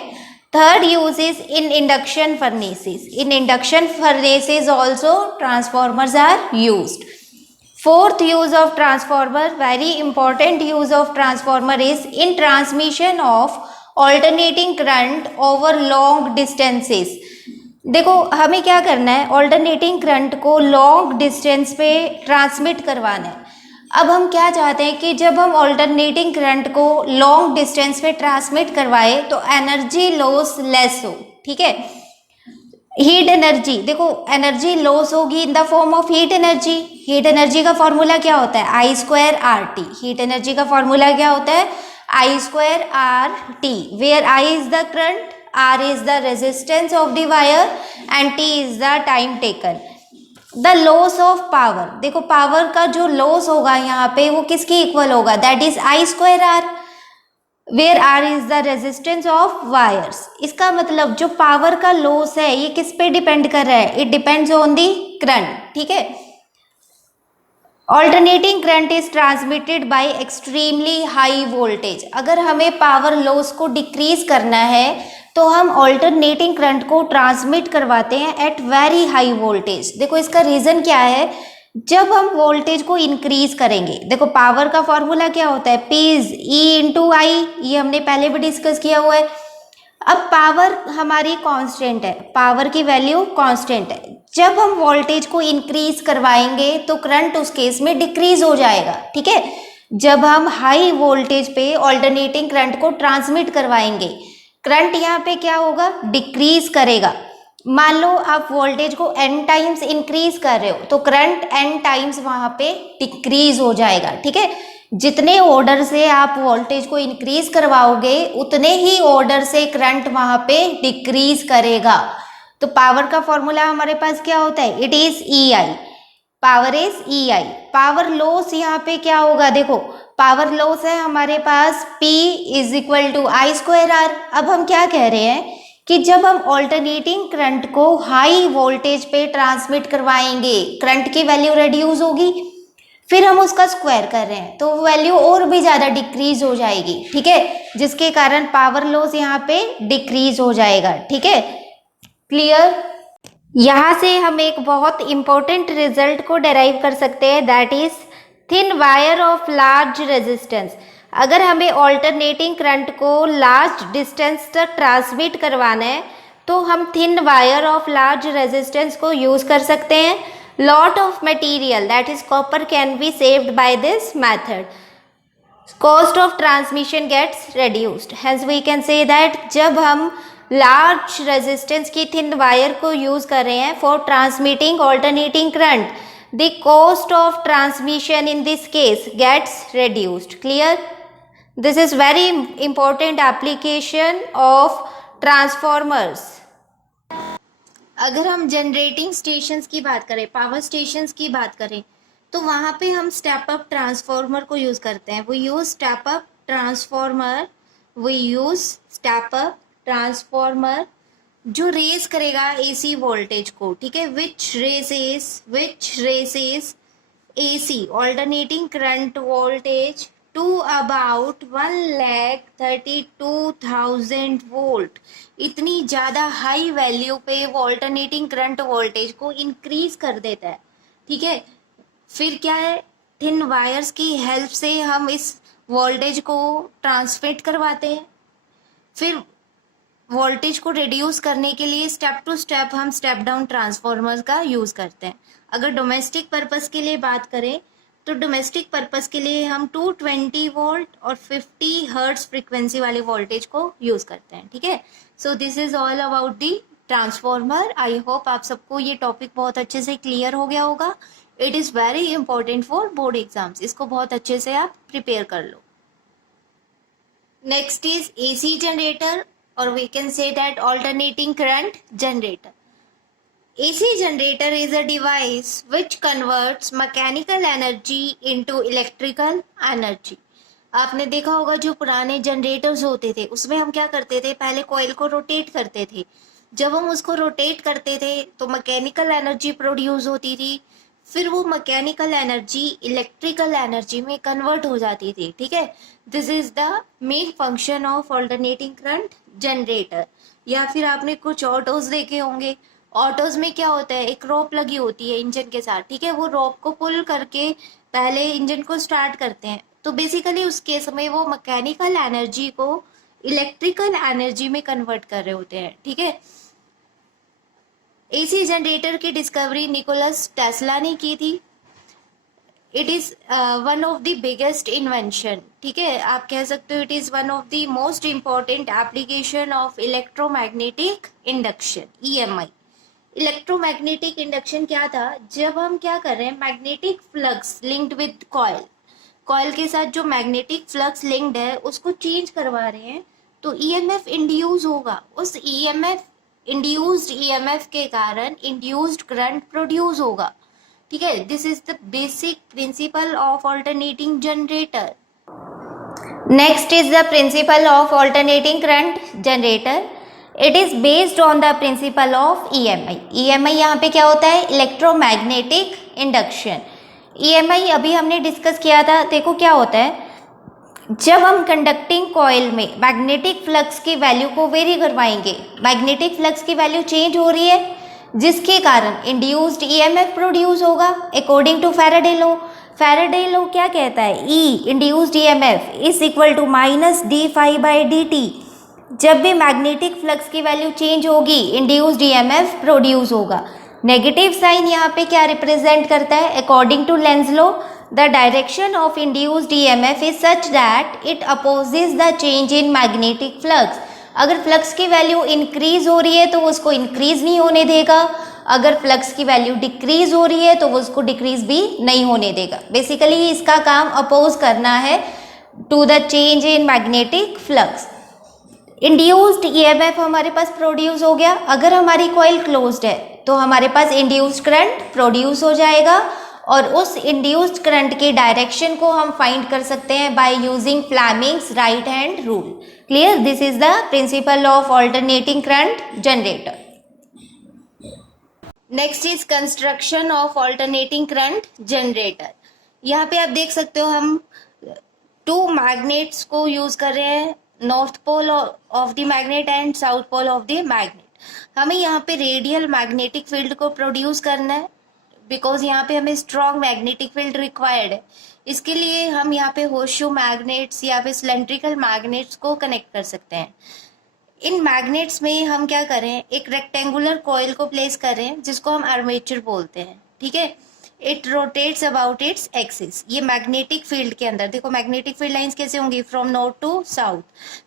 Third use is in induction furnaces. In induction furnaces also transformers are used. Fourth use of transformer, very important use of transformer is in transmission of alternating current over long distances. देखो हमें क्या करना है, alternating current को long distance पे transmit करवाना है। अब हम क्या चाहते हैं कि जब हम ऑल्टरनेटिंग करंट को लॉन्ग डिस्टेंस पे ट्रांसमिट करवाए तो एनर्जी लॉस लेस हो। ठीक है। हीट एनर्जी, देखो एनर्जी लॉस होगी in the form of heat energy. Heat energy का फॉर्मूला क्या होता है, I square R T. Heat energy का फॉर्मूला क्या होता है, I square RT, where I is the current, R is the resistance of the wire and T is the time taken. The loss of power, देखो power का जो loss होगा यहाँ पे वो किसके इक्वल होगा, that is I square R, where R is the resistance of wires. इसका मतलब जो पावर का लॉस है ये किस पे डिपेंड कर रहा है, it depends on the current. ठीक है। Alternating current is transmitted by extremely high voltage. अगर हमें पावर लॉस को डिक्रीज करना है तो हम ऑल्टरनेटिंग करंट को ट्रांसमिट करवाते हैं एट वेरी हाई वोल्टेज। देखो इसका रीजन क्या है, जब हम वोल्टेज को इंक्रीज करेंगे, देखो पावर का फॉर्मूला क्या होता है, P इज E इंटू आई, ये हमने पहले भी डिस्कस किया हुआ है। अब पावर हमारी कांस्टेंट है, पावर की वैल्यू कांस्टेंट है। जब हम वोल्टेज को इंक्रीज करवाएंगे तो करंट उस केस में डिक्रीज हो जाएगा। ठीक है। जब हम हाई वोल्टेज पे ऑल्टरनेटिंग करंट को ट्रांसमिट करवाएंगे, करंट यहाँ पे क्या होगा, डिक्रीज करेगा। मान लो आप वोल्टेज को n टाइम्स इंक्रीज कर रहे हो तो करंट n टाइम्स वहां पे डिक्रीज हो जाएगा। ठीक है। जितने ऑर्डर से आप वोल्टेज को इंक्रीज करवाओगे उतने ही ऑर्डर से करंट वहां पे डिक्रीज करेगा। तो पावर का फॉर्मूला हमारे पास क्या होता है, it is E I, power is E I. Power loss यहाँ पे क्या होगा, देखो पावर लॉस है हमारे पास P is equal to I square R. अब हम क्या कह रहे हैं कि जब हम ऑल्टरनेटिंग करंट को हाई वोल्टेज पे ट्रांसमिट करवाएंगे करंट की वैल्यू रिड्यूस होगी, फिर हम उसका स्क्वायर कर रहे हैं तो वैल्यू और भी ज़्यादा डिक्रीज हो जाएगी। ठीक है। जिसके कारण पावर लॉस यहाँ पे डिक्रीज हो जाएगा। ठीक है। क्लियर। यहाँ से हम एक बहुत इंपॉर्टेंट रिजल्ट को डेराइव कर सकते हैं, that is thin wire of large resistance. अगर हमें ऑल्टरनेटिंग करंट को लार्ज डिस्टेंस तक ट्रांसमिट करवाना है तो हम thin wire of large resistance को यूज कर सकते हैं। Lot of material, that is copper, can be saved by this method. Cost of transmission gets reduced. Hence we can say that जब हम large resistance की thin wire को use कर रहे हैं for transmitting alternating current, the cost of transmission in this case gets reduced. Clear? This is very important application of transformers. अगर हम generating stations की बात करें, पावर स्टेशंस की बात करें, तो वहाँ पे हम स्टेप अप ट्रांसफार्मर को यूज़ करते हैं। We use step up transformer, we use step up transformer जो रेज करेगा एसी वोल्टेज को। ठीक है। Which raises AC alternating current voltage to about 1,32,000 volt. इतनी ज़्यादा हाई वैल्यू पे वो ऑल्टरनेटिंग करंट वोल्टेज को इंक्रीज कर देता है। ठीक है। फिर क्या है, थिन वायर्स की हेल्प से हम इस वोल्टेज को ट्रांसमिट करवाते हैं। फिर वोल्टेज को रिड्यूस करने के लिए स्टेप टू स्टेप हम स्टेप डाउन ट्रांसफार्मर का यूज़ करते हैं। अगर डोमेस्टिक पर्पस के लिए बात करें तो डोमेस्टिक पर्पस के लिए हम 220 वोल्ट और 50 हर्ट्ज फ्रीक्वेंसी वाले वोल्टेज को यूज़ करते हैं। ठीक है, so this is all about the transformer. I hope आप सबको ये टॉपिक बहुत अच्छे से क्लियर हो गया होगा। It is very important for board exams, इसको बहुत अच्छे से आप प्रिपेयर कर लो। Next is AC generator, or we can say that alternating current generator. AC generator is a device which converts mechanical energy into electrical energy. आपने देखा होगा जो पुराने जनरेटर्स होते थे उसमें हम क्या करते थे, पहले कॉइल को रोटेट करते थे। जब हम उसको रोटेट करते थे तो मैकेनिकल एनर्जी प्रोड्यूस होती थी, फिर वो मैकेनिकल एनर्जी इलेक्ट्रिकल एनर्जी में कन्वर्ट हो जाती थी। ठीक है, this is the main function of alternating current generator. या फिर आपने कुछ ऑटोज देखे होंगे, ऑटोज में क्या होता है, एक रोप लगी होती है इंजन के साथ। ठीक है, वो रोप को पुल करके पहले इंजन को स्टार्ट करते हैं, तो बेसिकली उस केस में वो मैकेनिकल एनर्जी को इलेक्ट्रिकल एनर्जी में कन्वर्ट कर रहे होते हैं। ठीक है, AC जनरेटर की डिस्कवरी निकोलस टेस्ला ने की थी। It is one of the biggest invention. ठीक है, आप कह सकते हो it is one of the most important application of electromagnetic induction, EMI। Electromagnetic induction क्या था, जब हम क्या कर रहे हैं, magnetic flux linked with coil, coil के साथ जो मैग्नेटिक फ्लक्स लिंक्ड है उसको चेंज करवा रहे हैं, तो EMF इंड्यूस होगा। उस इंड्यूस्ड EMF के कारण इंड्यूस्ड करंट प्रोड्यूस होगा। ठीक है, this is the basic principle of alternating generator. Next is the principle of alternating current generator. It is based on the principle of EMI। EMI यहाँ पे क्या होता है, इलेक्ट्रोमैग्नेटिक इंडक्शन। EMI अभी हमने डिस्कस किया था। देखो क्या होता है, जब हम कंडक्टिंग कॉइल में मैग्नेटिक फ्लक्स की वैल्यू को वेरी करवाएंगे, मैग्नेटिक फ्लक्स की वैल्यू चेंज हो रही है जिसके कारण इंड्यूस्ड EMF प्रोड्यूस होगा according to Faraday law. Faraday law क्या कहता है, E induced EMF is equal to -d∅/dt। जब भी मैग्नेटिक फ्लक्स की वैल्यू चेंज होगी इंड्यूस्ड EMF प्रोड्यूस होगा। नेगेटिव साइन यहाँ पे क्या रिप्रेजेंट करता है, according to Lenz law the direction of induced EMF is such that it opposes the change in magnetic flux। अगर फ्लक्स की वैल्यू इंक्रीज हो रही है तो वो उसको इंक्रीज नहीं होने देगा, अगर फ्लक्स की वैल्यू डिक्रीज हो रही है तो वो उसको डिक्रीज भी नहीं होने देगा। बेसिकली इसका काम अपोज करना है to the change in magnetic flux. Induced EMF हमारे पास प्रोड्यूस हो गया, अगर हमारी कॉइल क्लोज्ड है तो हमारे पास इंड्यूस्ड करंट प्रोड्यूस हो जाएगा और उस इंड्यूस्ड करंट के डायरेक्शन को हम फाइंड कर सकते हैं by using Fleming's right hand rule. Clear, this is the principle of alternating current generator. Next is construction of alternating current generator. यहाँ पे आप देख सकते हो हम 2 मैग्नेट्स को यूज कर रहे हैं, north pole of the magnet and south pole of the magnet. हमें यहाँ पे रेडियल मैग्नेटिक फील्ड को प्रोड्यूस करना है बिकॉज यहाँ पे हमें स्ट्रॉन्ग मैग्नेटिक फील्ड रिक्वायर्ड है। इसके लिए हम यहाँ पे होर्सशू मैग्नेट्स या फिर सिलेंड्रिकल मैग्नेट्स को कनेक्ट कर सकते हैं। इन मैग्नेट्स में हम क्या करें, एक रेक्टेंगुलर कॉइल को प्लेस करें जिसको हम आर्मेचर बोलते हैं। ठीक है, it rotates about its axis. ये मैग्नेटिक फील्ड के अंदर देखो, मैग्नेटिक फील्ड लाइंस कैसे होंगी, from north to south.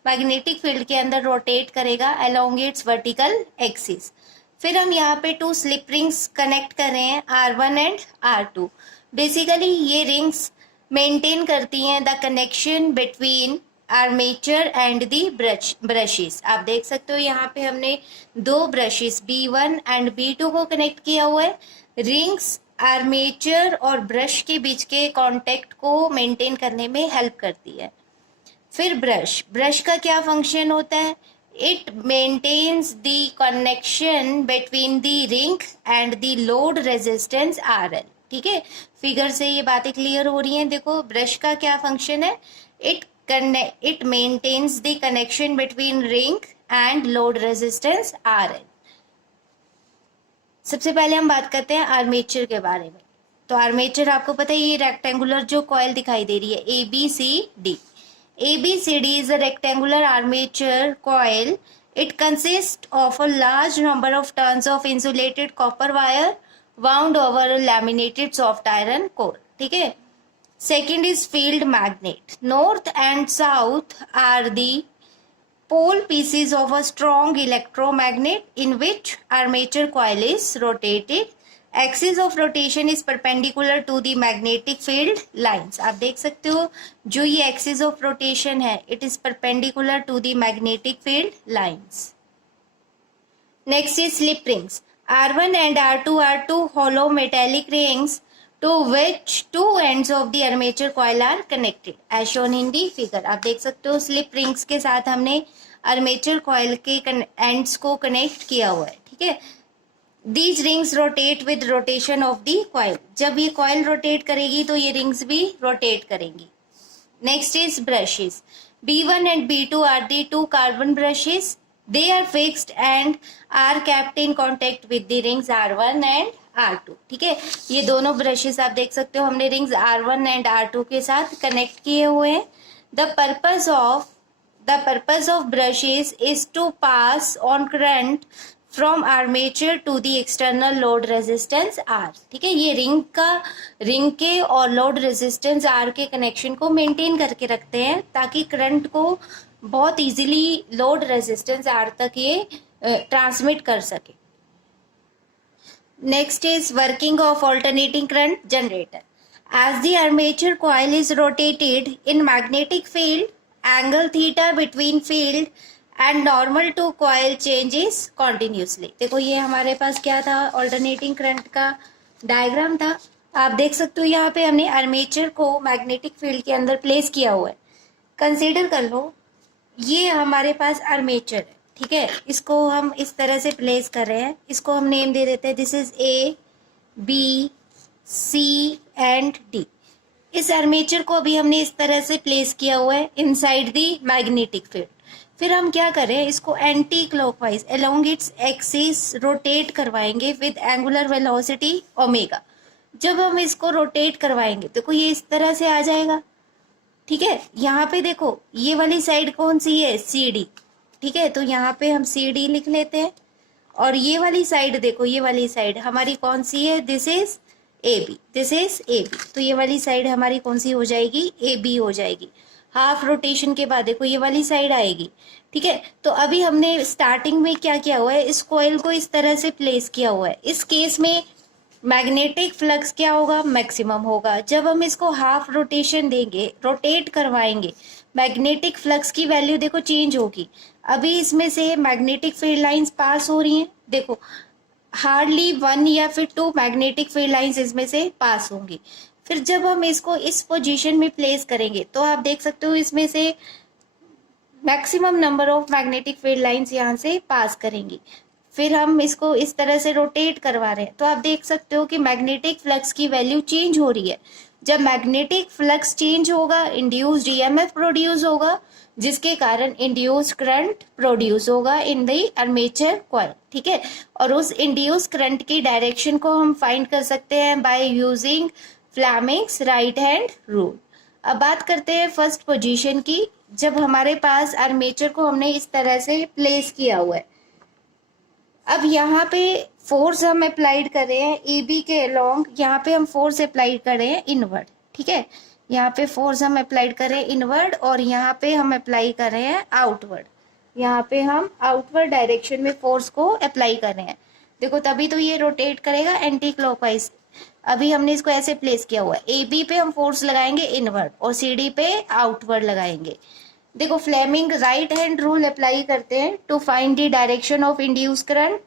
Magnetic field के अंदर रोटेट करेगा अलोंग इट्स वर्टिकल एक्सिस। फिर हम यहाँ पे 2 स्लिप रिंग्स कनेक्ट कर रहे हैं, R1 एंड R2। बेसिकली ये रिंग्स मेंटेन करती हैं the connection between armature and the brushes. आप देख सकते हो यहाँ पे हमने 2 ब्रशेस B1 एंड B2 को कनेक्ट किया हुआ है। रिंग्स आर्मेचर और ब्रश के बीच के कॉन्टेक्ट को मेंटेन करने में हेल्प करती है। फिर ब्रश का क्या फंक्शन होता है, it maintains the connection between the ring and the load resistance RL। ठीक है, फिगर से ये बातें क्लियर हो रही हैं। देखो ब्रश का क्या फंक्शन है, it maintains the connection between ring and load resistance RL। सबसे पहले हम बात करते हैं आर्मेचर के बारे में। तो आर्मेचर आपको पता है ये रेक्टेंगुलर जो कॉइल दिखाई दे रही है ABCD. ABCD is a rectangular armature coil. It consists of a large number of turns of insulated copper wire wound over a laminated soft iron core. ठीक है. Second is field magnet. North and south are the pole pieces of a strong electromagnet in which armature coil is rotated. Axis of rotation is perpendicular to the magnetic field lines. आप देख सकते हो जो ये axis of rotation है it is perpendicular to the magnetic field lines. Next is slip rings. R1 and R2 are two hollow metallic rings to which two ends of the armature coil are connected as shown in the figure. आप देख सकते हो slip rings के साथ हमने armature coil के ends को connect किया हुआ है. ठीक है. These rings rotate with rotation of the coil. जब ये coil rotate करेगी तो ये rings भी rotate करेंगी. Next is brushes. B1 and B2 are the two carbon brushes. They are fixed and are kept in contact with the rings R1 and R2. ठीक है. ये दोनों brushes आप देख सकते हो हमने rings R1 and R2 के साथ connect किए हुए हैं. The purpose of brushes is to pass on current from armature to the external load resistance R. ठीक है. ये रिंग के और लोड रेजिस्टेंस आर के कनेक्शन को मेंटेन करके रखते हैं ताकि करंट को बहुत इजीली लोड रेजिस्टेंस आर तक ये ट्रांसमिट कर सके. Next is working of alternating current generator. As the armature coil is rotated in magnetic field angle theta between field and normal to coil changes continuously. देखो ये हमारे पास क्या था ऑल्टरनेटिंग करंट का डायग्राम था. आप देख सकते हो यहाँ पे हमने आर्मेचर को मैग्नेटिक फील्ड के अंदर प्लेस किया हुआ है. कंसीडर कर लो ये हमारे पास आर्मेचर है. ठीक है. इसको हम इस तरह से प्लेस कर रहे हैं. इसको हम नेम दे देते हैं this is A, B, C and D. इस आर्मेचर को अभी हमने इस तरह से प्लेस किया हुआ है इनसाइड दी मैग्नेटिक फील्ड. फिर हम क्या करें इसको anti clockwise along its axis rotate करवाएंगे विद एंगुलर वेलोसिटी ओमेगा. जब हम इसको रोटेट करवाएंगे देखो ये इस तरह से आ जाएगा. ठीक है. यहाँ पे देखो ये वाली साइड कौन सी है CD. ठीक है. तो यहाँ पे हम CD लिख लेते हैं और ये वाली साइड देखो ये वाली साइड हमारी कौन सी है दिस इज AB. तो ये वाली साइड हमारी कौन सी हो जाएगी AB हो जाएगी. हाफ रोटेशन के बाद देखो ये वाली साइड आएगी. ठीक है. तो अभी हमने स्टार्टिंग में क्या किया हुआ है इस कॉइल को इस तरह से प्लेस किया हुआ है. इस केस में मैग्नेटिक फ्लक्स क्या होगा मैक्सिमम होगा. जब हम इसको हाफ रोटेशन देंगे रोटेट करवाएंगे मैग्नेटिक फ्लक्स की वैल्यू देखो चेंज होगी. अभी इसमें से मैग्नेटिक फील्ड लाइंस पास हो रही हैं. देखो हार्डली 1 या फिर 2 मैग्नेटिक फील्ड लाइंस इसमें से पास होंगी. फिर जब हम इसको इस पोजीशन में प्लेस करेंगे तो आप देख सकते हो इसमें से maximum number of magnetic field lines यहाँ से पास करेंगी. फिर हम इसको इस तरह से रोटेट करवा रहे हैं तो आप देख सकते हो कि मैग्नेटिक फ्लक्स की वैल्यू चेंज हो रही है. जब मैग्नेटिक फ्लक्स चेंज होगा इंड्यूस्ड EMF प्रोड्यूस होगा जिसके कारण इंड्यूस्ड करंट प्रोड्यूस होगा इन द आर्मेचर कॉइल. ठीक है. और उस इंड्यूस्ड करंट की डायरेक्शन को हम फाइंड कर सकते हैं by using Fleming's right hand rule. अब बात करते हैं फर्स्ट पोजीशन की. जब हमारे पास आर्मेचर को हमने इस तरह से प्लेस किया हुआ है अब यहाँ पे फोर्स हम अप्लाइड कर रहे हैं AB के अलोंग. यहाँ पे हम फोर्स अप्लाइड कर रहे हैं इनवर्ड. ठीक है. यहाँ पे फोर्स हम अप्लाइड कर रहे हैं इनवर्ड और यहाँ पे हम अप्लाई कर रहे हैं आउटवर्ड. यहाँ पे हम आउटवर्ड डायरेक्शन में फोर्स को अप्लाई कर रहे हैं. देखो तभी तो ये रोटेट करेगा एंटी क्लॉकवाइज. अभी हमने इसको ऐसे प्लेस किया हुआ है. AB पे हम फोर्स लगाएंगे इनवर्ड और CD पे आउटवर्ड लगाएंगे. देखो Fleming right hand rule apply करते हैं to find the direction of induce current.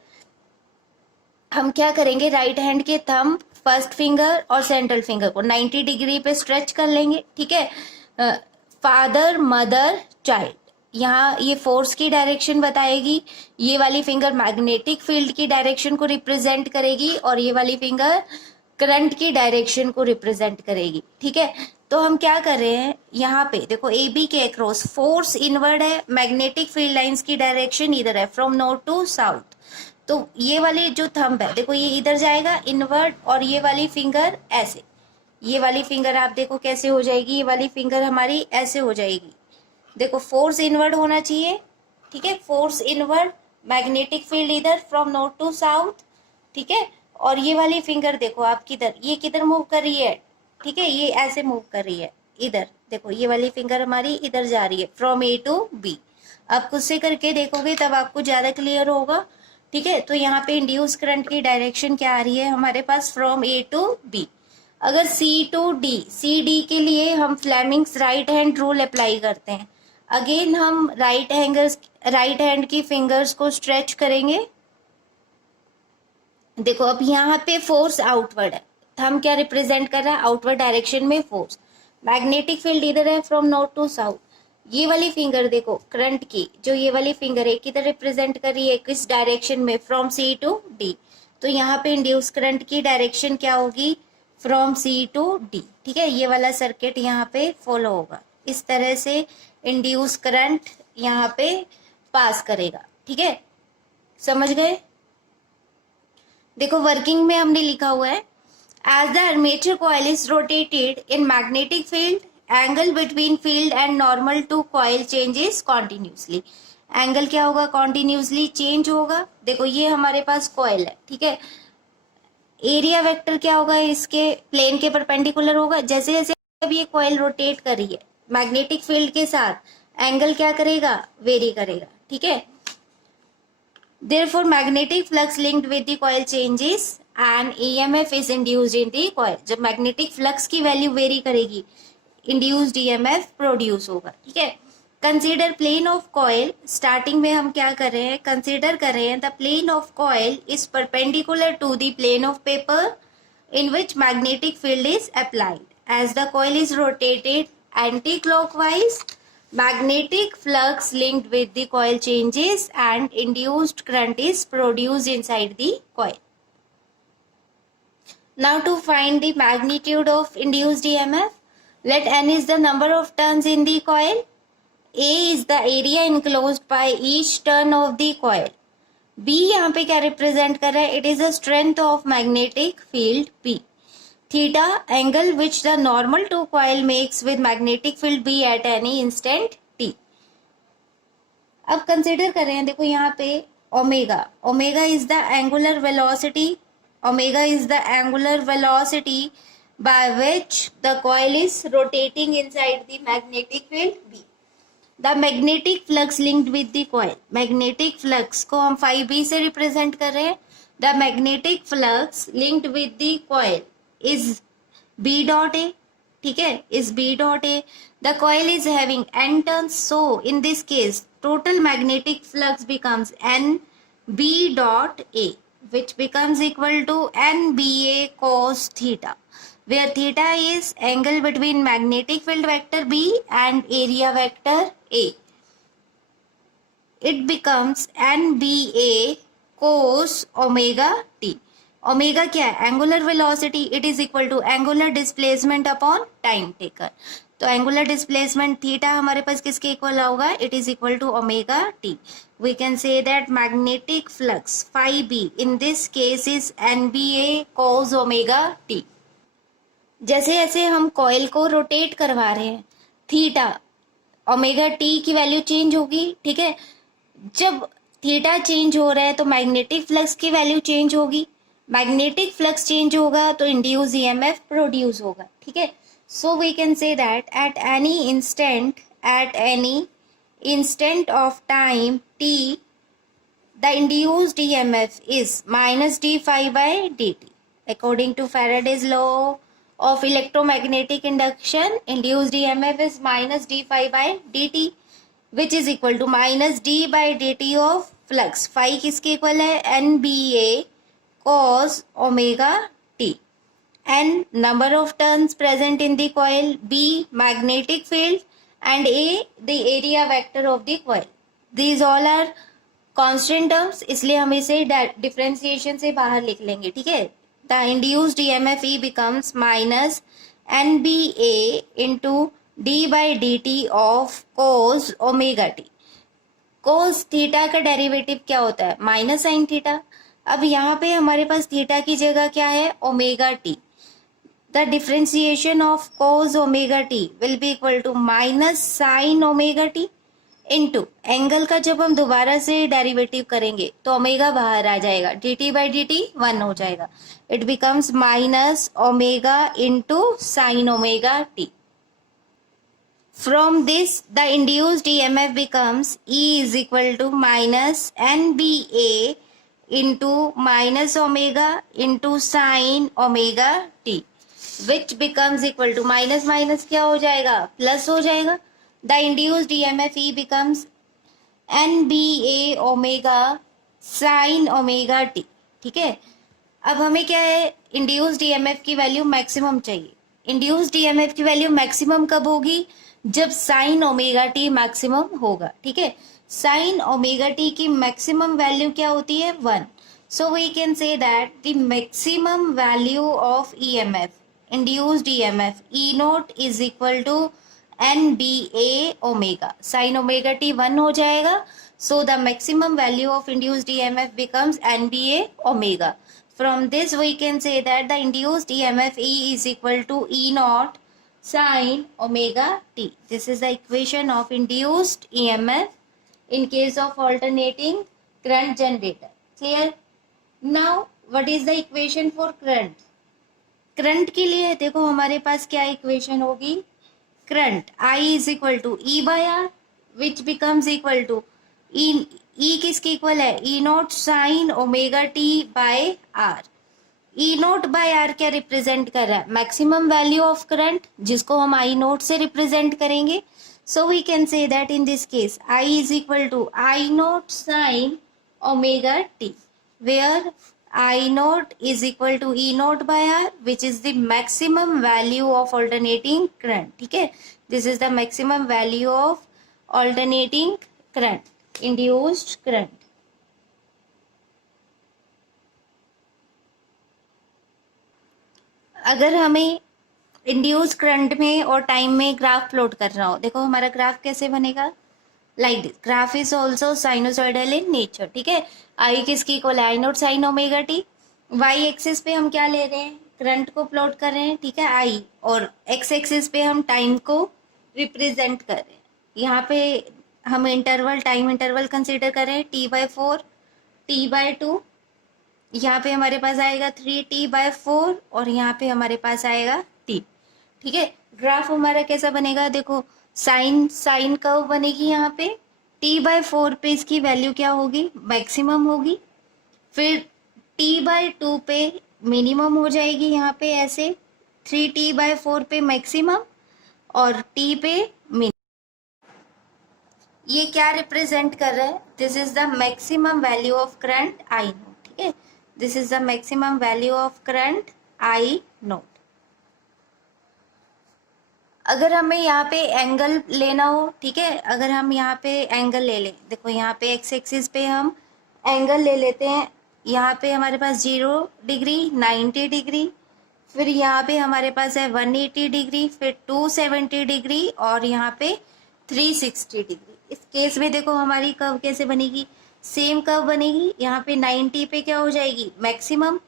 हम क्या करेंगे राइट हैंड के थंब फर्स्ट फिंगर और सेंट्रल फिंगर को 90 डिग्री पे स्ट्रेच कर लेंगे. ठीक है. फादर मदर चाइल्ड यहाँ ये फोर्स की डायरेक्शन बताएगी. ये वाली फिंगर मैग्नेटिक फील्ड की डायरेक्शन को रिप्रेजेंट करेगी और ये वाली फिंगर करंट की डायरेक्शन को रिप्रेजेंट करेगी. ठीक है. तो हम क्या कर रहे हैं यहाँ पे देखो AB के अक्रॉस फोर्स इनवर्ड है. मैग्नेटिक फील्ड लाइंस की डायरेक्शन इधर है फ्रॉम नॉर्थ टू साउथ. तो ये वाली जो थंब है देखो ये इधर जाएगा इनवर्ड, और ये वाली फिंगर ऐसे, ये वाली फिंगर आप देखो कैसे हो जाएगी, ये वाली फिंगर हमारी ऐसे हो जाएगी। देखो फोर्स इनवर्ड होना चाहिए, ठीक है, फोर्स इनवर्ड, मैग्नेटिक फील्ड इधर फ्रॉम नॉर्थ टू साउथ, ठीक है। और ये वाली फिंगर देखो आप किधर, ये किधर मूव कर रही है, ठीक है, ये ऐसे मूव कर रही है इधर, देखो ये वाली फिंगर हमारी इधर जा रही है फ्रॉम ए टू बी। आप खुद से करके देखोगे तब आपको ज्यादा क्लियर होगा, ठीक है। तो यहाँ पे इंड्यूस करंट की डायरेक्शन क्या आ रही है हमारे पास, फ्रॉम ए टू बी। अगर सी टू डी, सी डी के लिए हम Fleming's right hand rule apply करते हैं। अगेन हम राइट हैंड की फिंगर्स को स्ट्रेच करेंगे। देखो अब यहाँ पे फोर्स आउटवर्ड है, थंब क्या रिप्रेजेंट कर रहा है, आउटवर्ड डायरेक्शन में फोर्स। मैग्नेटिक फील्ड इधर है फ्रॉम नॉर्थ टू साउथ। ये वाली फिंगर देखो करंट की, जो ये वाली फिंगर है किधर रिप्रेजेंट कर रही है, किस डायरेक्शन में, फ्रॉम सी टू डी। तो यहाँ पे इंड्यूस करंट की डायरेक्शन क्या होगी, फ्रॉम सी टू डी, ठीक है। ये वाला सर्किट यहाँ पे फॉलो होगा, इस तरह से इंड्यूस करंट यहाँ पे पास करेगा, ठीक है, समझ गए। देखो वर्किंग में हमने लिखा हुआ है, as the armature coil is rotated in magnetic field, angle between field and normal to coil changes continuously. Angle क्या होगा, कॉन्टिन्यूसली चेंज होगा। देखो ये हमारे पास कॉइल है, ठीक है, एरिया वेक्टर क्या होगा, इसके प्लेन के परपेंडिकुलर होगा। जैसे जैसे अब ये कॉइल रोटेट कर रही है मैग्नेटिक फील्ड के साथ, एंगल क्या करेगा, वेरी करेगा, ठीक है। Therefore, magnetic flux linked with the coil changes and EMF is induced in the coil. जब magnetic flux की वैल्यू वेरी करेगी, induced EMF प्रोड्यूस होगा, ठीक है। Consider plane of coil, starting में हम क्या कर रहे हैं, कंसिडर कर रहे हैं the plane of coil is perpendicular to the plane of paper in which magnetic field is applied. As the coil is rotated anti-clockwise, magnetic flux linked with the coil changes and induced current is produced inside the coil. Now to find the magnitude of induced EMF, let n is the number of turns in the coil, A is the area enclosed by each turn of the coil, B यहाँ पे क्या represent कर रहा है, it is the strength of magnetic field B, theta angle which the normal to coil makes with magnetic field B at any instant T। अब consider कर रहे हैं, देखो यहाँ पे omega, omega is the angular velocity, omega is the angular velocity by which the coil is rotating inside the magnetic field B. The magnetic flux linked with the coil, magnetic flux को हम phi B से represent कर रहे हैं। The magnetic flux linked with the coil is B dot A, ठीक है, is B dot A. The coil is having n turns, so in this case total magnetic flux becomes n B dot A, which becomes equal to NBA cos theta, where theta is angle between magnetic field vector B and area vector A. It becomes NBA cos omega T. Omega क्या है, angular velocity, it is equal to angular displacement upon time taken. तो angular displacement theta हमारे पास किसके equal होगा, it is equal to omega T. We can say that magnetic flux phi B in this case is NBA cos omega T. जैसे जैसे हम coil को rotate करवा रहे हैं, थीटा ओमेगा टी की वैल्यू चेंज होगी, ठीक है। जब थीटा चेंज हो रहा है तो मैग्नेटिक फ्लक्स की वैल्यू चेंज होगी, मैग्नेटिक फ्लक्स चेंज होगा तो इंड्यूस EMF प्रोड्यूस होगा, ठीक है। So we can say that at any instant of time t, the induced EMF is minus d phi by dt. According to Faraday's law of electromagnetic induction, induced EMF is minus d phi by dt, which is equal to minus d by dt of flux. Phi किसके equal है, NBA cos omega t. N number of turns present in the coil, B magnetic field, and A the area vector of the coil. These all are constant terms, इसलिए हम इसे differentiation से बाहर लिख लेंगे, ठीक है। The induced EMF E becomes minus NBA into d by dt of cos omega t. Cos theta का डेरिवेटिव क्या होता है, माइनस साइन थीटा। अब यहाँ पे हमारे पास थीटा की जगह क्या है, omega T. The differentiation of cos omega T will be equal to minus sine omega T into angle का जब हम दोबारा से डेरिवेटिव करेंगे तो ओमेगा बाहर आ जाएगा, D T by d T 1 हो जाएगा। It becomes minus omega into sine omega T. From this, the induced EMF becomes E is equal to minus NBA into minus omega into sine omega t, which becomes equal to minus minus क्या हो जाएगा, plus हो जाएगा। The induced EMF E becomes NBA omega sine omega t। ठीक है, अब हमें क्या है, इंड्यूस्ड ईएमएफ की वैल्यू मैक्सिमम चाहिए। इंड्यूस्ड ईएमएफ की वैल्यू मैक्सिमम कब होगी, जब साइन ओमेगा टी मैक्सिमम होगा। ठीक है, साइन ओमेगा टी की मैक्सिमम वैल्यू क्या होती है, 1। So we can say that the maximum value of EMF, induced EMF E naught is equal to N B A omega. Sine omega T 1 हो जाएगा, so the maximum value of induced EMF becomes N B A omega. From this we can say that the induced EMF E is equal to E naught sin omega t. This is the equation of induced EMF in case of alternating current generator. Clear? Now what is the equation for current? Current के लिए देखो हमारे पास क्या equation होगी, current I is equal to E by R which becomes equal to E किसके equal है, E naught sine omega T by R. E naught by R क्या रिप्रेजेंट कर रहा है, मैक्सिमम वैल्यू ऑफ करंट, जिसको हम आई note से represent करेंगे। So we can say that in this case I is equal to I naught sine omega T, where I naught is equal to E naught by R which is the maximum value of alternating current. ठीक है, this is the maximum value of alternating current, induced current. अगर हमें induce current में और time में graph plot करना हो, देखो हमारा ग्राफ कैसे बनेगा, like this. Graph is also sinusoidal in nature. ठीक है, आई किसकी इक्वल है, I naught sine omega T. Y axis पे हम क्या ले रहे हैं, करंट को प्लॉट कर रहे हैं। ठीक है, आई, और एक्स एक्सिस पे हम टाइम को रिप्रेजेंट कर रहे हैं। यहाँ पे हम इंटरवल, टाइम इंटरवल कंसीडर कर रहे हैं, t/4, t/2। यहाँ पे हमारे पास आएगा 3t/4 और यहाँ पे हमारे पास आएगा t। ठीक है, ग्राफ हमारा कैसा बनेगा, देखो साइन कर्व बनेगी। यहाँ पे t/4 पे इसकी वैल्यू क्या होगी, मैक्सिमम होगी। फिर t/2 पे मिनिमम हो जाएगी, यहाँ पे ऐसे 3t/4 पे मैक्सिमम और t पे मिनिमम। ये क्या रिप्रेजेंट कर रहा है, this is the maximum value of current I note. ठीक है, this is the maximum value of current I note. अगर हमें यहाँ पे एंगल लेना हो, ठीक है, अगर हम यहाँ पे एंगल ले लें, देखो यहाँ पे एक्स एक्सिस पे हम एंगल ले लेते हैं। यहाँ पे हमारे पास 0 डिग्री, 90 डिग्री, फिर यहाँ पे हमारे पास है 180 डिग्री, फिर 270 डिग्री और यहाँ पे 360 डिग्री। इस केस में देखो हमारी कर्व कैसे बनेगी, सेम कर्व बनेगी। यहाँ पे 90 पे क्या हो जाएगी, मैक्सिमम,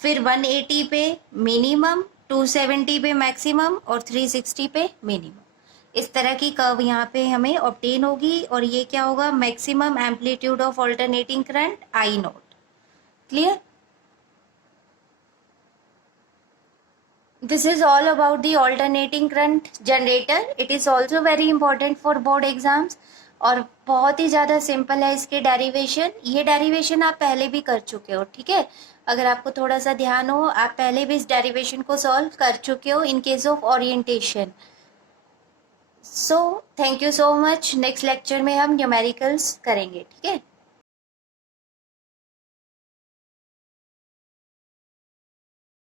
फिर 180 पे मिनिमम, 270 पे मैक्सिमम और 360 पे मिनिमम। इस तरह की कर्व यहाँ पे हमें ऑब्टेन होगी और ये क्या होगा, maximum amplitude of alternating current I note. Clear? This is all about the alternating current generator. It is also very important for board exams और बहुत ही ज़्यादा सिंपल है इसके डेरिवेशन। ये डेरिवेशन आप पहले भी कर चुके हो। ठीक है, अगर आपको थोड़ा सा ध्यान हो, आप पहले भी इस डेरिवेशन को सॉल्व कर चुके हो इन case of orientation. So thank you so much. Next lecture में हम न्यूमेरिकल्स करेंगे। ठीक है।